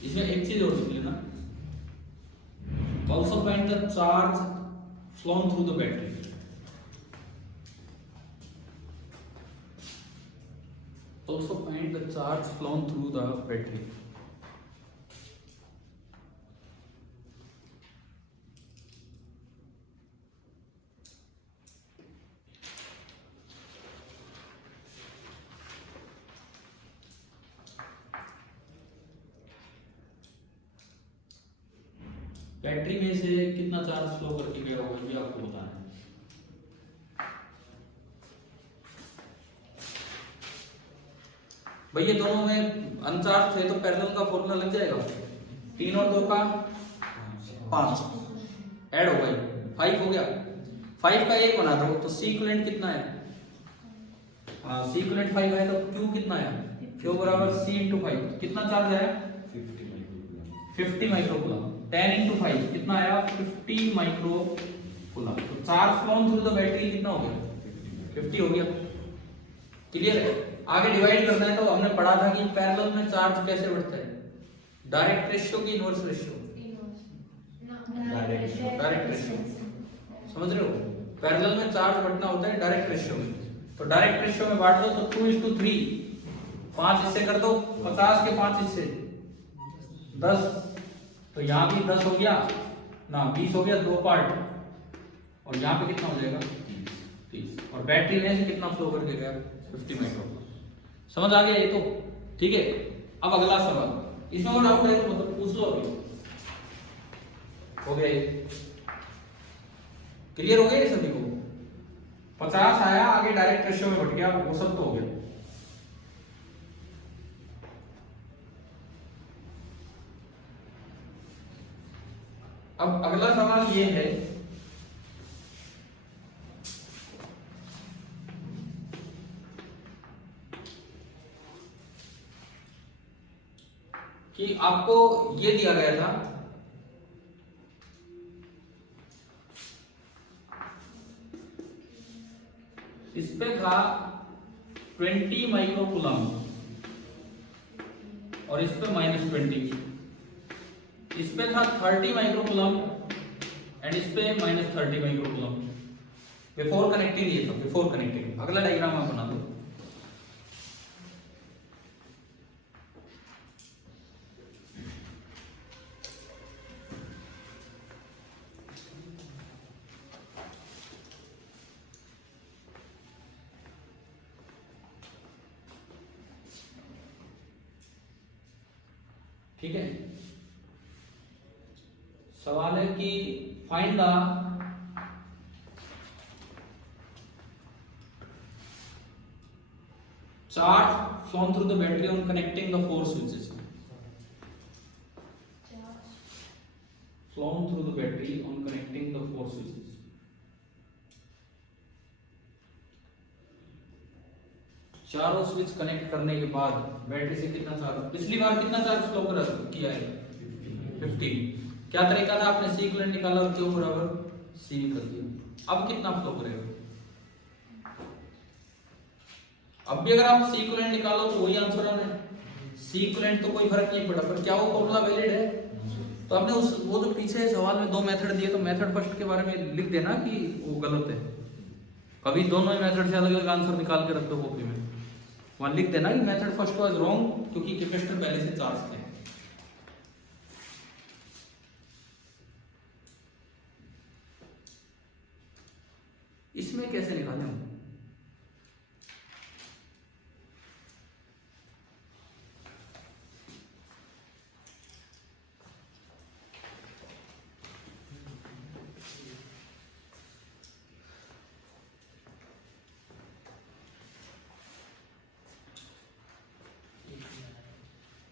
इसमें एक चीज और सुन लेना, also find the charge flown through the battery. Also find the charge flown through the battery. Battery में से कितना चार्ज फ्लो करके गया होगा ये आपको बताना है। भैया दोनों में अनचार्ज थे तो पैरेलल का फॉर्मूला लग जाएगा। 3 और 2 का 5 ऐड हो गए 5 हो गया। 5 का 1 बना दो तो सी इक्विवेलेंट कितना है? सी इक्विवेलेंट 5 है तो Q कितना है? Q बराबर C × 5 कितना चार्ज आया? 50 माइक्रोकूलम। 10 × 5 कितना आया? 50 माइक्रोकूलम। तो charge phloem through the battery कितना हो गया? 50 हो गया। क्लियर है? आगे डिवाइड करना है तो हमने पढ़ा था कि पैरेलल में चार्ज कैसे बढ़ता है, डायरेक्ट रेशियो की इनवर्स रेशियो? Direct ratio. समझ रहे हो? पैरेलल में चार्ज बढ़ना होता है डायरेक्ट रेशियो में। तो डायरेक्ट रेशियो में बांट दो तो 2:3 5 हिस्से कर दो, 50 के 5 हिस्से 10, तो यहाँ भी 10 हो गया ना, 20 हो गया 2 पार्ट, और यहाँ पे कितना हो जाएगा? 30। और बैटरी में से कितना फ्लो करके गया? 50 माइक्रो। समझ आ गया ये तो? ठीक है। अब अगला सवाल, इसमें और डाउट है तो मतलब पूछ लो अभी। हो गया ये? क्लियर हो गया ये सभी को? 50 आया, आगे डायरेक्ट रेशियो में बढ़ गया, वो सब तो हो गया। अब अगला सवाल ये है कि आपको ये दिया गया था इस पे था 20 माइक्रोकूलम और इस पे -20, इस पे था 30 माइक्रोकूलम एंड इस पे -30 माइक्रोकूलम। बिफोर कनेक्टिंग ये था, बिफोर कनेक्टिंग। अगला डायग्राम आप बना दो। ठीक है। सवाल है कि find the charge phloem through the battery on connecting the 4 switches. Phloem through the battery on connecting the 4 switches. चारों स्विच कनेक्ट करने के बाद बैटरी से कितना चार्ज, पिछली बार कितना चार्ज फ्लो किया है? 50। क्या तरीका था? आपने सी इक्विवेलेंट निकाला और Q बराबर C कर दिया। अब कितना फ्लो करेगा? अब भी अगर आप सी इक्विवेलेंट निकालो तो वही आंसर आना है। सी इक्विवेलेंट तो कोई फर्क नहीं पड़ा, पर क्या वो फॉर्मूला वैलिड है? तो आपने उस वो जो पीछे सवाल में 2 मेथड दिए तो मेथड फर्स्ट के बारे में लिख देना कि वो गलत है। कभी दोनों ही मेथड से अलग अलग आंसर निकाल के रख दो कॉपी में, वहां लिख देना कि मेथड फर्स्ट वाज रॉन्ग क्योंकि कैपेसिटर पहले से चार्ज थे। इसमें कैसे निकालें हम?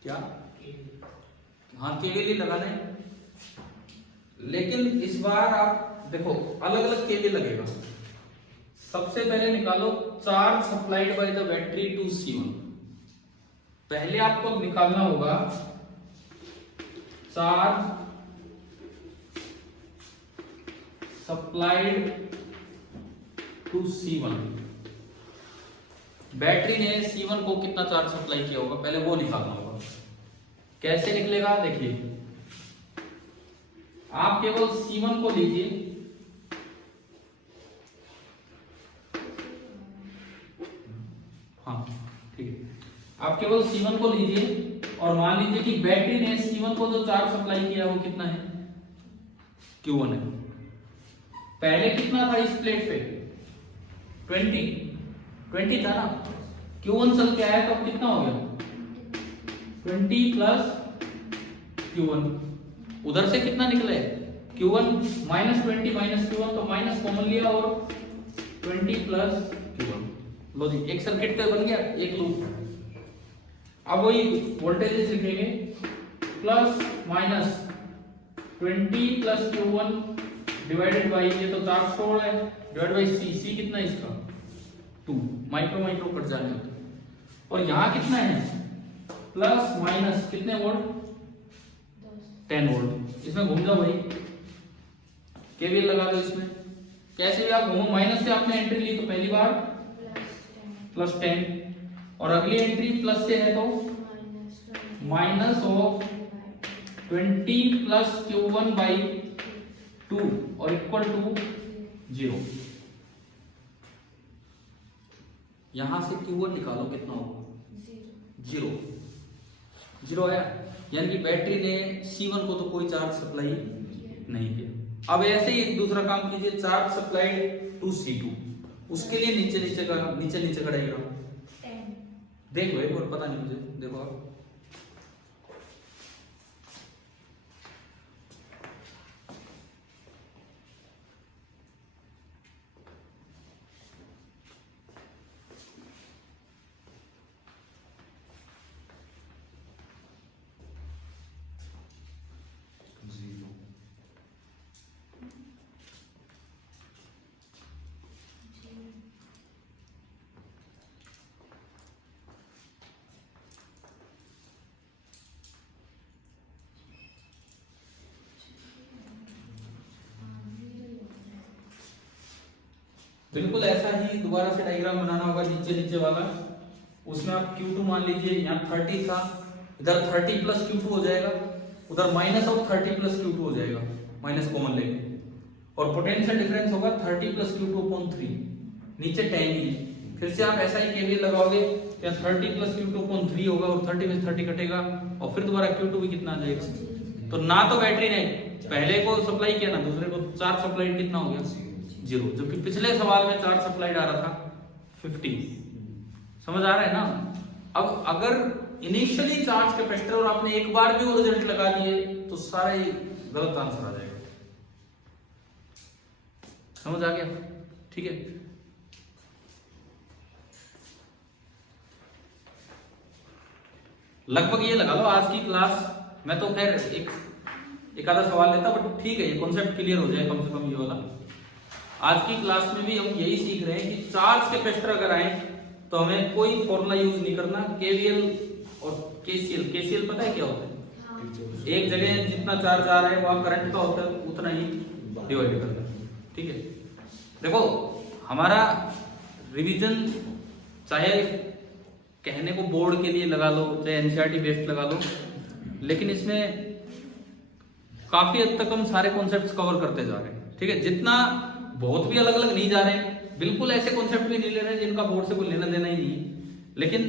क्या? हाँ, केवीएल ही लगाना है, लेकिन इस बार आप देखो अलग अलग केवीएल लगेगा। सबसे पहले निकालो charge supplied by the battery to C1। पहले आपको निकालना होगा charge supplied to C1। Battery ने C1 को कितना चार्ज सप्लाई किया होगा पहले वो निकालना होगा। कैसे निकलेगा? देखिए, आप केवल C1 को लीजिए आप केवल C1 को लीजिए और मान लीजिए कि बैटरी ने C1 को जो चार्ज सप्लाई किया वो कितना है, Q1 है। पहले कितना था इस प्लेट पे, 20 था ना, Q1 चल के आया तो अब कितना हो गया, 20 प्लस Q1। उधर से कितना निकले, Q1 -20 माइनस Q1, तो माइनस कॉमन लिया और 20 प्लस Q1। लो जी, एक सर्किट पे बन गया, एक लूप। अब वही वोल्टेज लिखेंगे, plus minus 20 plus Q1 divided by, ये तो चार्ज छोड़ है, डिवाइड बाई C कितना है इसका, 2 माइक्रो कट जाने होते। और यहाँ कितना है, प्लस माइनस कितने वोल्ट, 10 वोल्ट। इसमें घूम जाओ भाई, केवीएल लगा दो इसमें। कैसे भी आप घूमो, माइनस से आपने एंट्री ली तो पहली बार प्लस 10, और अगली एंट्री प्लस से है तो minus of 20 plus Q1 by 2 और इक्वल टू 0। यहां से Q1 निकालो, कितना होगा, 0 आया। यानी कि बैटरी ने C1 को तो कोई चार्ज सप्लाई नहीं किया। अब ऐसे ही एक दूसरा काम कीजिए, चार्ज सप्लाइड टू C2, उसके लिए नीचे का डायग्राम देख लो एक बार, पता नहीं मुझे, देखो आप। बिल्कुल ऐसा ही दोबारा से डायग्राम बनाना होगा, नीचे वाला। उसमें आप Q2 मान लीजिए, यहाँ 30 था, इधर 30 प्लस Q2 हो जाएगा, उधर माइनस ऑफ 30 प्लस Q2 हो जाएगा, माइनस कॉमन लेंगे, और पोटेंशियल डिफरेंस होगा 30 प्लस Q2 अपॉन 3, नीचे 10 ही है। फिर से आप ऐसा ही केवीएल लगाओगे, यहाँ 30 प्लस Q2 अपॉन 3 होगा, और 30 में 30 कटेगा, और फिर दोबारा Q2 भी कितना आ जाएगा। तो ना तो बैटरी ने पहले को सप्लाई किया, ना दूसरे को चार्ज सप्लाई, कितना हो गया, 0। जबकि पिछले सवाल में चार्ज सप्लाइड आ रहा था 50। समझ आ रहा है ना। अब अगर इनिशियली चार्ज कैपेसिटर और आपने एक बार भी वो रिजल्ट लगा दिए तो सारा ही गलत आंसर आ जाएगा। समझ आ गया, ठीक है। लगभग ये लगा लो आज की क्लास। मैं तो खैर एक आधा सवाल लेता, बट ठीक है, ये कॉन्सेप्ट क्लियर हो जाए कम से कम ये वाला। आज की क्लास में भी हम यही सीख रहे हैं कि चार्ज कैपेसिटर अगर आए तो हमें कोई फॉर्मूला यूज नहीं करना। केवीएल और केसीएल पता है क्या होता है, एक जगह जितना चार्ज आ रहा है वहां करंट का होता है, उतना ही डिवाइड करना है, ठीक है। देखो हमारा रिवीजन चाहे कहने को बोर्ड के लिए लगा लो, चाहे एनसीईआरटी बेस्ड लगा लो, लेकिन इसमें काफी हद तक हम सारे कॉन्सेप्ट्स कवर करते जा रहे हैं, ठीक है। जितना बहुत भी अलग अलग नहीं जा रहे हैं, बिल्कुल ऐसे कॉन्सेप्ट भी नहीं ले रहे हैं जिनका बोर्ड से कोई लेना देना ही नहीं है, लेकिन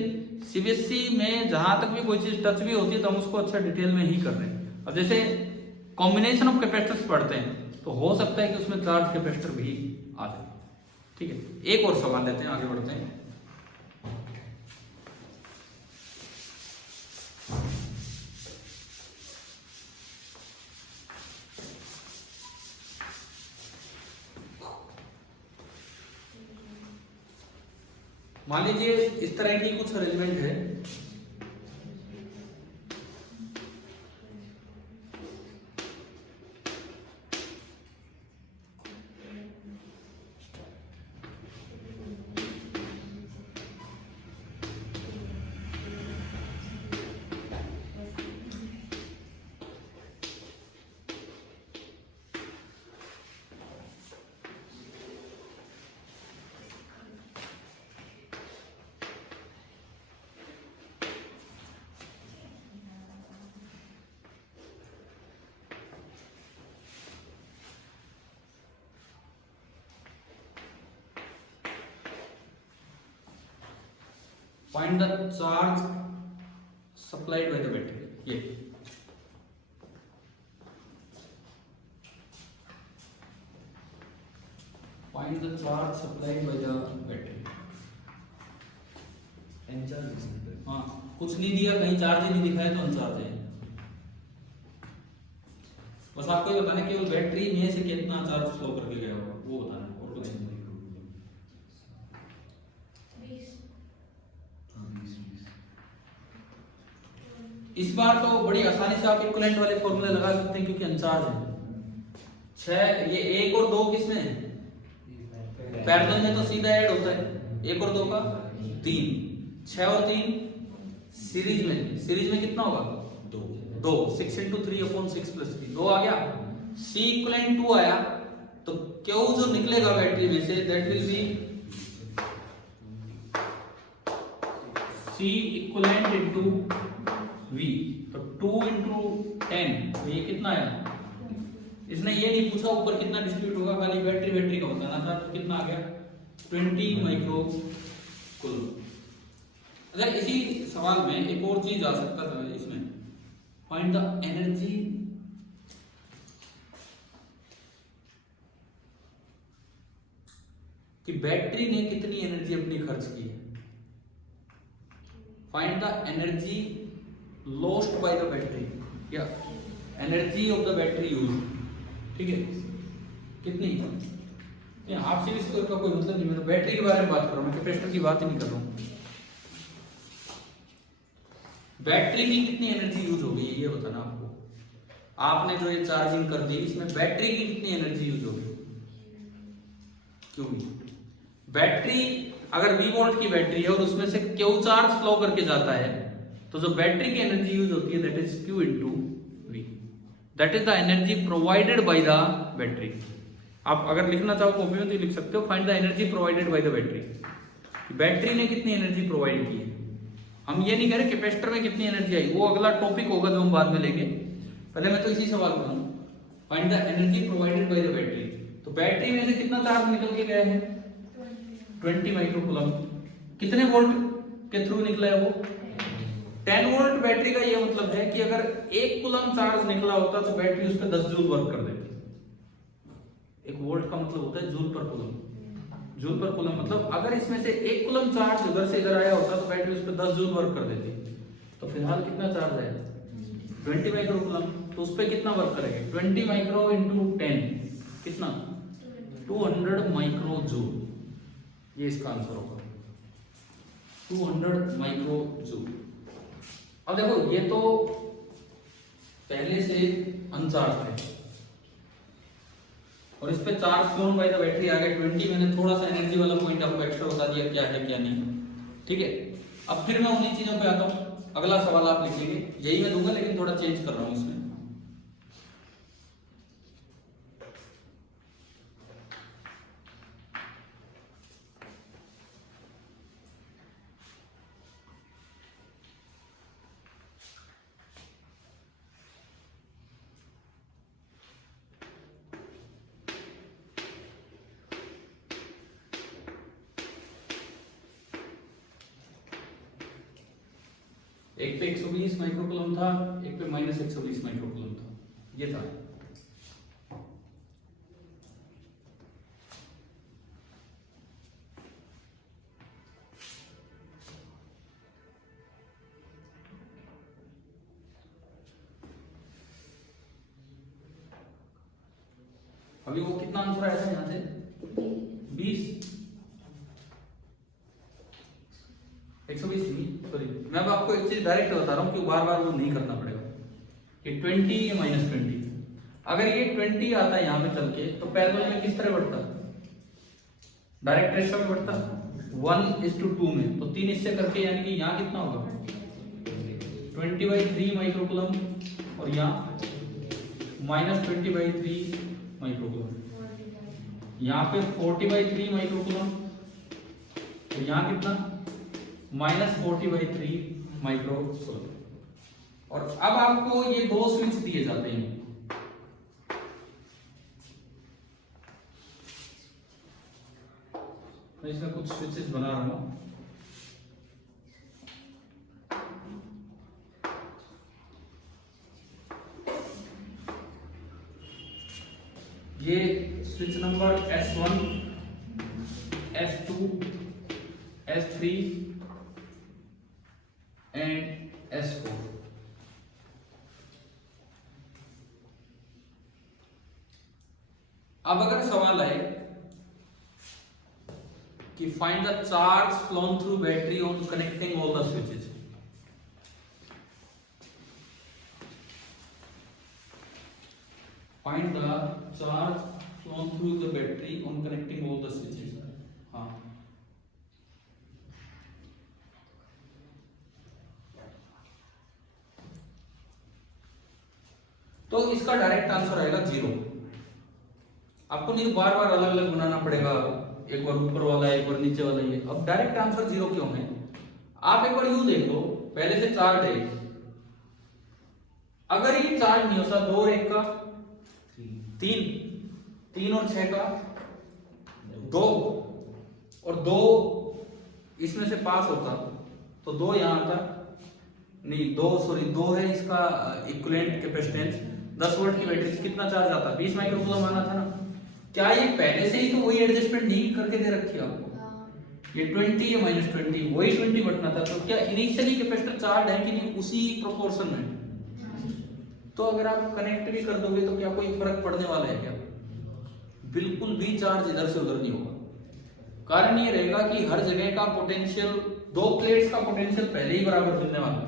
सीबीएसई में जहां तक भी कोई चीज टच भी होती है तो हम उसको अच्छा डिटेल में ही कर रहे हैं। अब जैसे कॉम्बिनेशन ऑफ कैपेसिटर्स पढ़ते हैं तो हो सकता है कि उसमें चार्ज कैपेसिटर भी आ जाए, ठीक है। एक और सवाल लेते हैं, आगे बढ़ते हैं। मान लीजिए इस तरह की कुछ अरेंजमेंट है, find the charge supplied by the battery. ये find the charge supplied by the battery. हाँ, कुछ नहीं दिया, कहीं चार्ज ही नहीं दिखाया तो अनचार्ज है। बस आपको ये बताना केवल बैटरी में से कितना चार्ज फ्लो करके गया होगा वो बताना, और कुछ नहीं। इस बार तो बड़ी आसानी से आप इक्विवेलेंट वाले फॉर्मूले लगा सकते हैं क्योंकि अनचार्ज है। 6 ये 1 और 2 किसमें है? पैरेलल में तो सीधा ऐड होता है। 1 और 2 का 3, 6 और 3 सीरीज में। सीरीज में कितना होगा? 2। 6 into 3 upon 6 plus 3 2 आ गया। C इक्विवेलेंट 2 आया तो Q जो निकलेगा बैटरी में say that will be C equivalent into V। तो 2 into 10 तो ये कितना आया? इसने ये नहीं पूछा ऊपर कितना डिस्ट्रीब्यूट होगा, खाली बैटरी का बताना था। तो कितना आ गया? 20 माइक्रो कूलम। अगर इसी सवाल में एक और चीज आ सकता था इसमें, फाइंड द एनर्जी कि बैटरी ने कितनी एनर्जी अपनी खर्च की है। Find the energy lost by the battery या energy of the battery use. ठीक है, कितनी? हाफ सीरीज का कोई मतलब नहीं, मैं तो बैटरी के बारे में बात कर रहा हूं, मैं कैपेसिटर की बात ही नहीं कर रहा हूं। बैटरी की कितनी एनर्जी यूज हो गई ये बताना आपको। आपने जो ये चार्जिंग कर दी इसमें बैटरी की कितनी एनर्जी यूज हो गई? क्यों नहीं? बैटरी अगर V वोल्ट की बैटरी है और उसमें से Q चार्ज फ्लो करके जाता है तो जो बैटरी की एनर्जी यूज होती है that is Q into V। That is the energy provided by the battery. आप अगर लिखना चाहो कॉपी में तो लिख सकते हो, find the energy provided by the battery. Battery ने कितनी एनर्जी प्रोवाइड की है। हम ये नहीं कह रहे कैपेसिटर में कितनी एनर्जी आई, वो अगला टॉपिक होगा जो हम बाद में लेंगे। पहले मैं तो इसी सवाल को हूं, find the energy provided by the battery. तो बैटरी में से कितना चार्ज निकल के गया है? 20 माइक्रो कूलम। कितने वोल्ट के थ्रू निकला है वो? 10 वोल्ट। बैटरी का ये मतलब है कि अगर 1 कूलम चार्ज निकला होता तो बैटरी उस पर 10 जूल वर्क कर देती। 1 वोल्ट का मतलब होता है जूल पर कूलम। जूल पर कूलम मतलब अगर इसमें से 1 कूलम चार्ज उधर से इधर आया होता तो बैटरी उस पर 10 जूल वर्क कर देती। तो फिलहाल कितना चार्ज है? 20 माइक्रो कूलम। तो उस पर कितना वर्क करेंगे? 20 माइक्रो इंटू 10 कितना? 200 माइक्रो जूल। ये इसका आंसर होगा 200 माइक्रो जूल। अब देखो ये तो पहले से अनचार्ज है और इस पे charge flown by the battery आ गया 20। मैंने थोड़ा सा एनर्जी वाला पॉइंट आपको एक्स्ट्रा बता दिया क्या है क्या नहीं। ठीक है, अब फिर मैं उन्हीं चीजों पे आता हूँ। अगला सवाल आप लिख लीजिए, यही मैं दूंगा लेकिन थोड़ा चेंज कर रहा हूँ इसमें। एक पे 120 माइक्रोकूलम था, एक पे -120 माइक्रोकूलम था। ये था अभी वो कितना आंसर आया था यहां से 20 120 नहीं, सॉरी मैं अब आपको एक चीज डायरेक्ट बता रहा हूँ कि बार बार वो नहीं करना पड़ेगा कि 20 या -20। अगर ये 20 आता है यहाँ पे चल के तो पैरेलल में किस तरह बढ़ता? डायरेक्ट रेशियो में बढ़ता 1:2 में। तो 3 इससे करके यानी कि यहाँ कितना होगा 20/3 माइक्रोकूलम और यहाँ -20/3 माइक्रोकूलम। यहाँ पे 40/3 माइक्रोकूलम और यहाँ कितना -40/3 माइक्रोकूलम। और अब आपको ये दो स्विच दिए जाते हैं। मैं इसमें कुछ स्विचेस बना रहा हूं। ये switch number S1, S2, S3 and S4। अब अगर सवाल आए कि find the charge phloem through battery on connecting all the switches, find the charge phloem through the battery on connecting all the switches. हाँ, तो इसका डायरेक्ट आंसर आएगा 0। आपको नहीं बार बार अलग अलग बनाना पड़ेगा, एक बार ऊपर वाला एक बार नीचे वाला। ये अब डायरेक्ट आंसर 0 क्यों है? आप एक बार यूं देख लो, पहले से चार्ज है, अगर ये चार्ज नहीं होता 2 और 1 का 3, 3 और 6 का 2 और 2 इसमें से पास होता तो 2 यहां आता, नहीं 2 है इसका इक्विवेलेंट कैपेसिटेंस। 10 वोल्ट की बैटरी से कितना चार्ज आता? 20 माइक्रोकूलम आना था ना। क्या ये पहले से ही तो वही एडजस्टमेंट नहीं करके दे रखी है आपको? ये 20 या -20 वही 20 बटना था। तो क्या इनिशियली कैपेसिटर चार्ज है कि नहीं उसी प्रोपोर्शन में? तो अगर आप कनेक्ट भी कर दोगे तो क्या कोई फर्क पड़ने वाला है क्या? बिल्कुल भी चार्ज इधर से उधर नहीं होगा। कारण ये रहेगा कि हर जगह का पोटेंशियल, 2 प्लेट्स का पोटेंशियल पहले ही बराबर मिलने वाला है।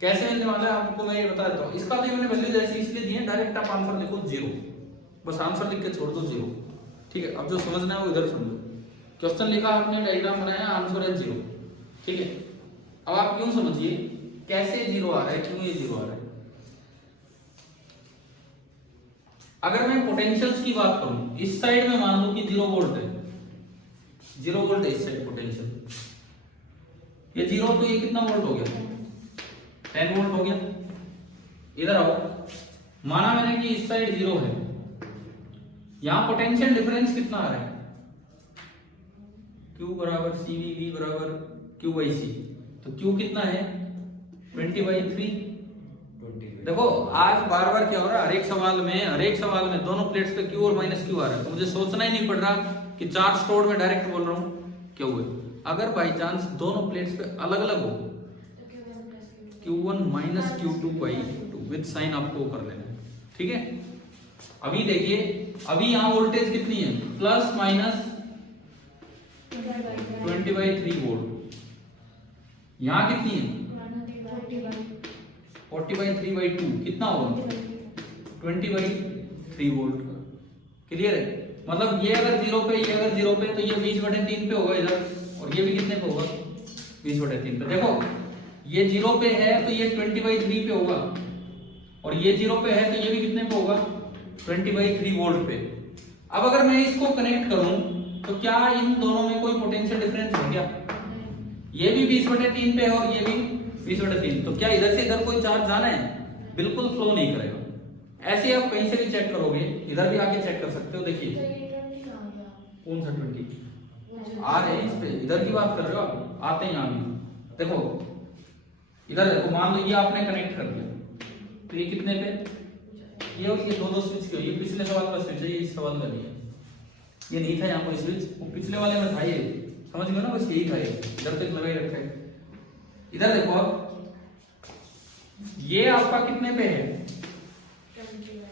कैसे मिलने वाला है आपको मैं ये बता देता हूं। इसका भी मैंने वैल्यू जैसे इसलिए दी है, डायरेक्ट आप आंसर लिखो 0, बस आंसर लिख के छोड़ दो 0। ठीक है, अब जो समझना है वो इधर समझो। क्वेश्चन लिखा आपने, डायग्राम बनाया, आंसर है 0। ठीक है, अब आप यूं समझिए कैसे 0 आ रहा है, क्यों ये 0 आ रहा है। अगर मैं पोटेंशियल्स की बात करूं, इस साइड में मान लो कि 0 वोल्ट है, 0 वोल्ट है इस साइड पोटेंशियल, ये 0 तो ये कितना वोल्ट हो गया? 10 वोल्ट हो गया। इधर आओ, माना मैंने कि इस साइड 0 है, यहां पोटेंशियल डिफरेंस कितना आ रहा है? Q बराबर CV, V बराबर Q/C। तो Q कितना है? 20/3। देखो आज बार बार क्या हो रहा है, हर एक सवाल में दोनों प्लेट्स पे Q और -Q आ रहा है। तो मुझे सोचना ही नहीं पड़ रहा कि चार्ज स्टोर्ड में डायरेक्ट बोल रहा हूं क्यों है। अगर बाई चांस दोनों प्लेट्स पे अलग अलग हो, Q1 - Q2/2 विद साइन आपको कर लेना है। ठीक है, अभी देखिए, अभी यहां वोल्टेज कितनी है? ±20/3 वोल्ट। यहां कितनी है? 40/3/2 कितना होगा? 20/3 वोल्ट। क्लियर है? मतलब ये अगर 0 पे, ये अगर 0 पे, तो ये 20/3 पे होगा इधर, और ये भी कितने पे होगा? 20/3 पे। देखो ये 0 पे है तो ये 20/3 पे होगा, और ये 0 पे है तो ये भी कितने पे होगा? 20/3 वोल्ट पे। अब अगर मैं इसको कनेक्ट करूं तो क्या इन दोनों में कोई पोटेंशियल डिफरेंस हो गया? ये भी 20/3 पे है और ये भी 20/3। तो क्या इधर से इधर कोई चार्ज जाना है? बिल्कुल फ्लो नहीं करेगा। ऐसे आप कहीं से भी चेक करोगे, इधर भी आके चेक कर सकते हो। देखिए कौन सा 20 आ रहे हैं इस पे, इधर की बात कर रहे हो आप, आते हैं यहां भी। देखो इधर देखो, मान लो ये आपने कनेक्ट कर दिया, तो ये कितने पे? ये और ये दो स्विच क्यों? ये पिछले सवाल का स्विच है, ये इस सवाल का नहीं है। ये नहीं था यहाँ कोई स्विच, वो पिछले वाले में था। ये समझ गए ना, बस यही था, ये इधर तक लगा ही रखा है। इधर देखो आप, ये आपका कितने पे है?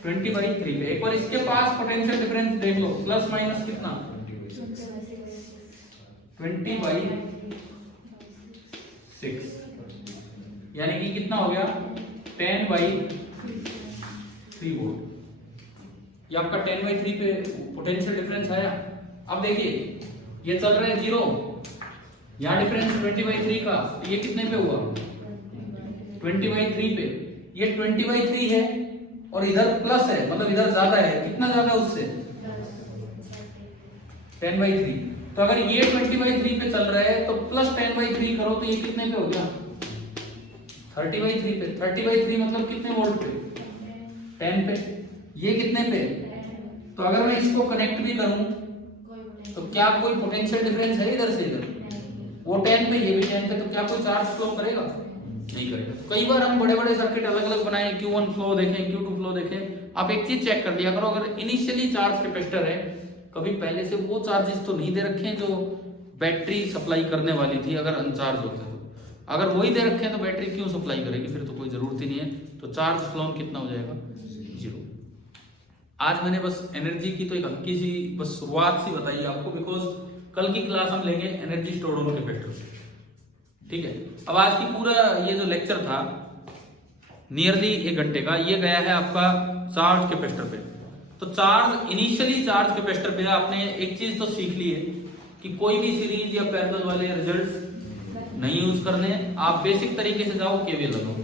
20/3 पे। एक बार इसके पास पोटेंशियल डिफरेंस देख लो, प्लस माइनस कितना? 20/6, यानी कि कितना हो गया? 10/3 वोल्ट। ये आपका 10/3 पे पोटेंशियल डिफरेंस आया। अब देखिए ये चल रहा है 0, यहाँ डिफरेंस 20/3 का, तो ये कितने पे हुआ? 20/3 पे। ये 20/3 है और इधर प्लस है, मतलब इधर ज्यादा है। कितना ज्यादा उससे? 10/3। तो अगर ये 20/3 पे चल रहा है तो प्लस 10/3 करो तो ये कितने पे हो गया? 30/3 पे। 30/3 मतलब कितने वोल्ट पे? 10 पे। ये कितने पे? तो अगर मैं इसको कनेक्ट भी करूं तो क्या कोई पोटेंशियल डिफरेंस है इधर से इधर? वो 10 पे, ये भी 10 पे, तो क्या कोई चार्ज फ्लो करेगा? नहीं करेगा। तो कई बार हम बड़े बड़े सर्किट अलग अलग बनाए, Q1 फ्लो देखें, Q2 फ्लो देखें, आप एक चीज चेक कर लिया करो, अगर इनिशियली चार्ज कैपेसिटर है, कभी पहले से वो चार्जेस तो नहीं दे रखे हैं जो बैटरी सप्लाई करने वाली थी अगर अनचार्ज होते तो, अगर वही दे रखे हैं तो बैटरी क्यों सप्लाई करेगी, फिर तो कोई जरूरत ही नहीं है। तो चार्ज फ्लोन कितना हो जाएगा, 0। आज मैंने बस एनर्जी की तो एक हल्की सी बस शुरुआत सी बताई आपको, बिकॉज कल की क्लास हम लेंगे एनर्जी स्टोर्ड ऑन कैपेसिटर, ठीक है। अब आज की पूरा ये जो लेक्चर था नियरली 1 घंटे का, ये गया है आपका चार्ज कैपेसिटर पे। तो चार्ज इनिशियली चार्ज कैपेसिटर पे आपने एक चीज तो सीख ली है कि कोई भी सीरीज या पैरेलल वाले रिजल्ट्स नहीं यूज करने, आप बेसिक तरीके से जाओ, केवीएल लगाओ।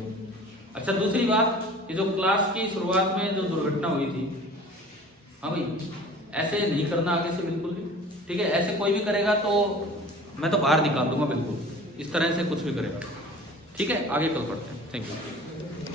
अच्छा, दूसरी बात, ये जो क्लास की शुरुआत में जो दुर्घटना हुई थी, हाँ भाई ऐसे नहीं करना आगे से बिल्कुल भी, ठीक है। ऐसे कोई भी करेगा तो मैं तो बाहर निकाल दूंगा बिल्कुल, इस तरह से कुछ भी करेगा, ठीक है। आगे कल पढ़ते हैं, थैंक यू।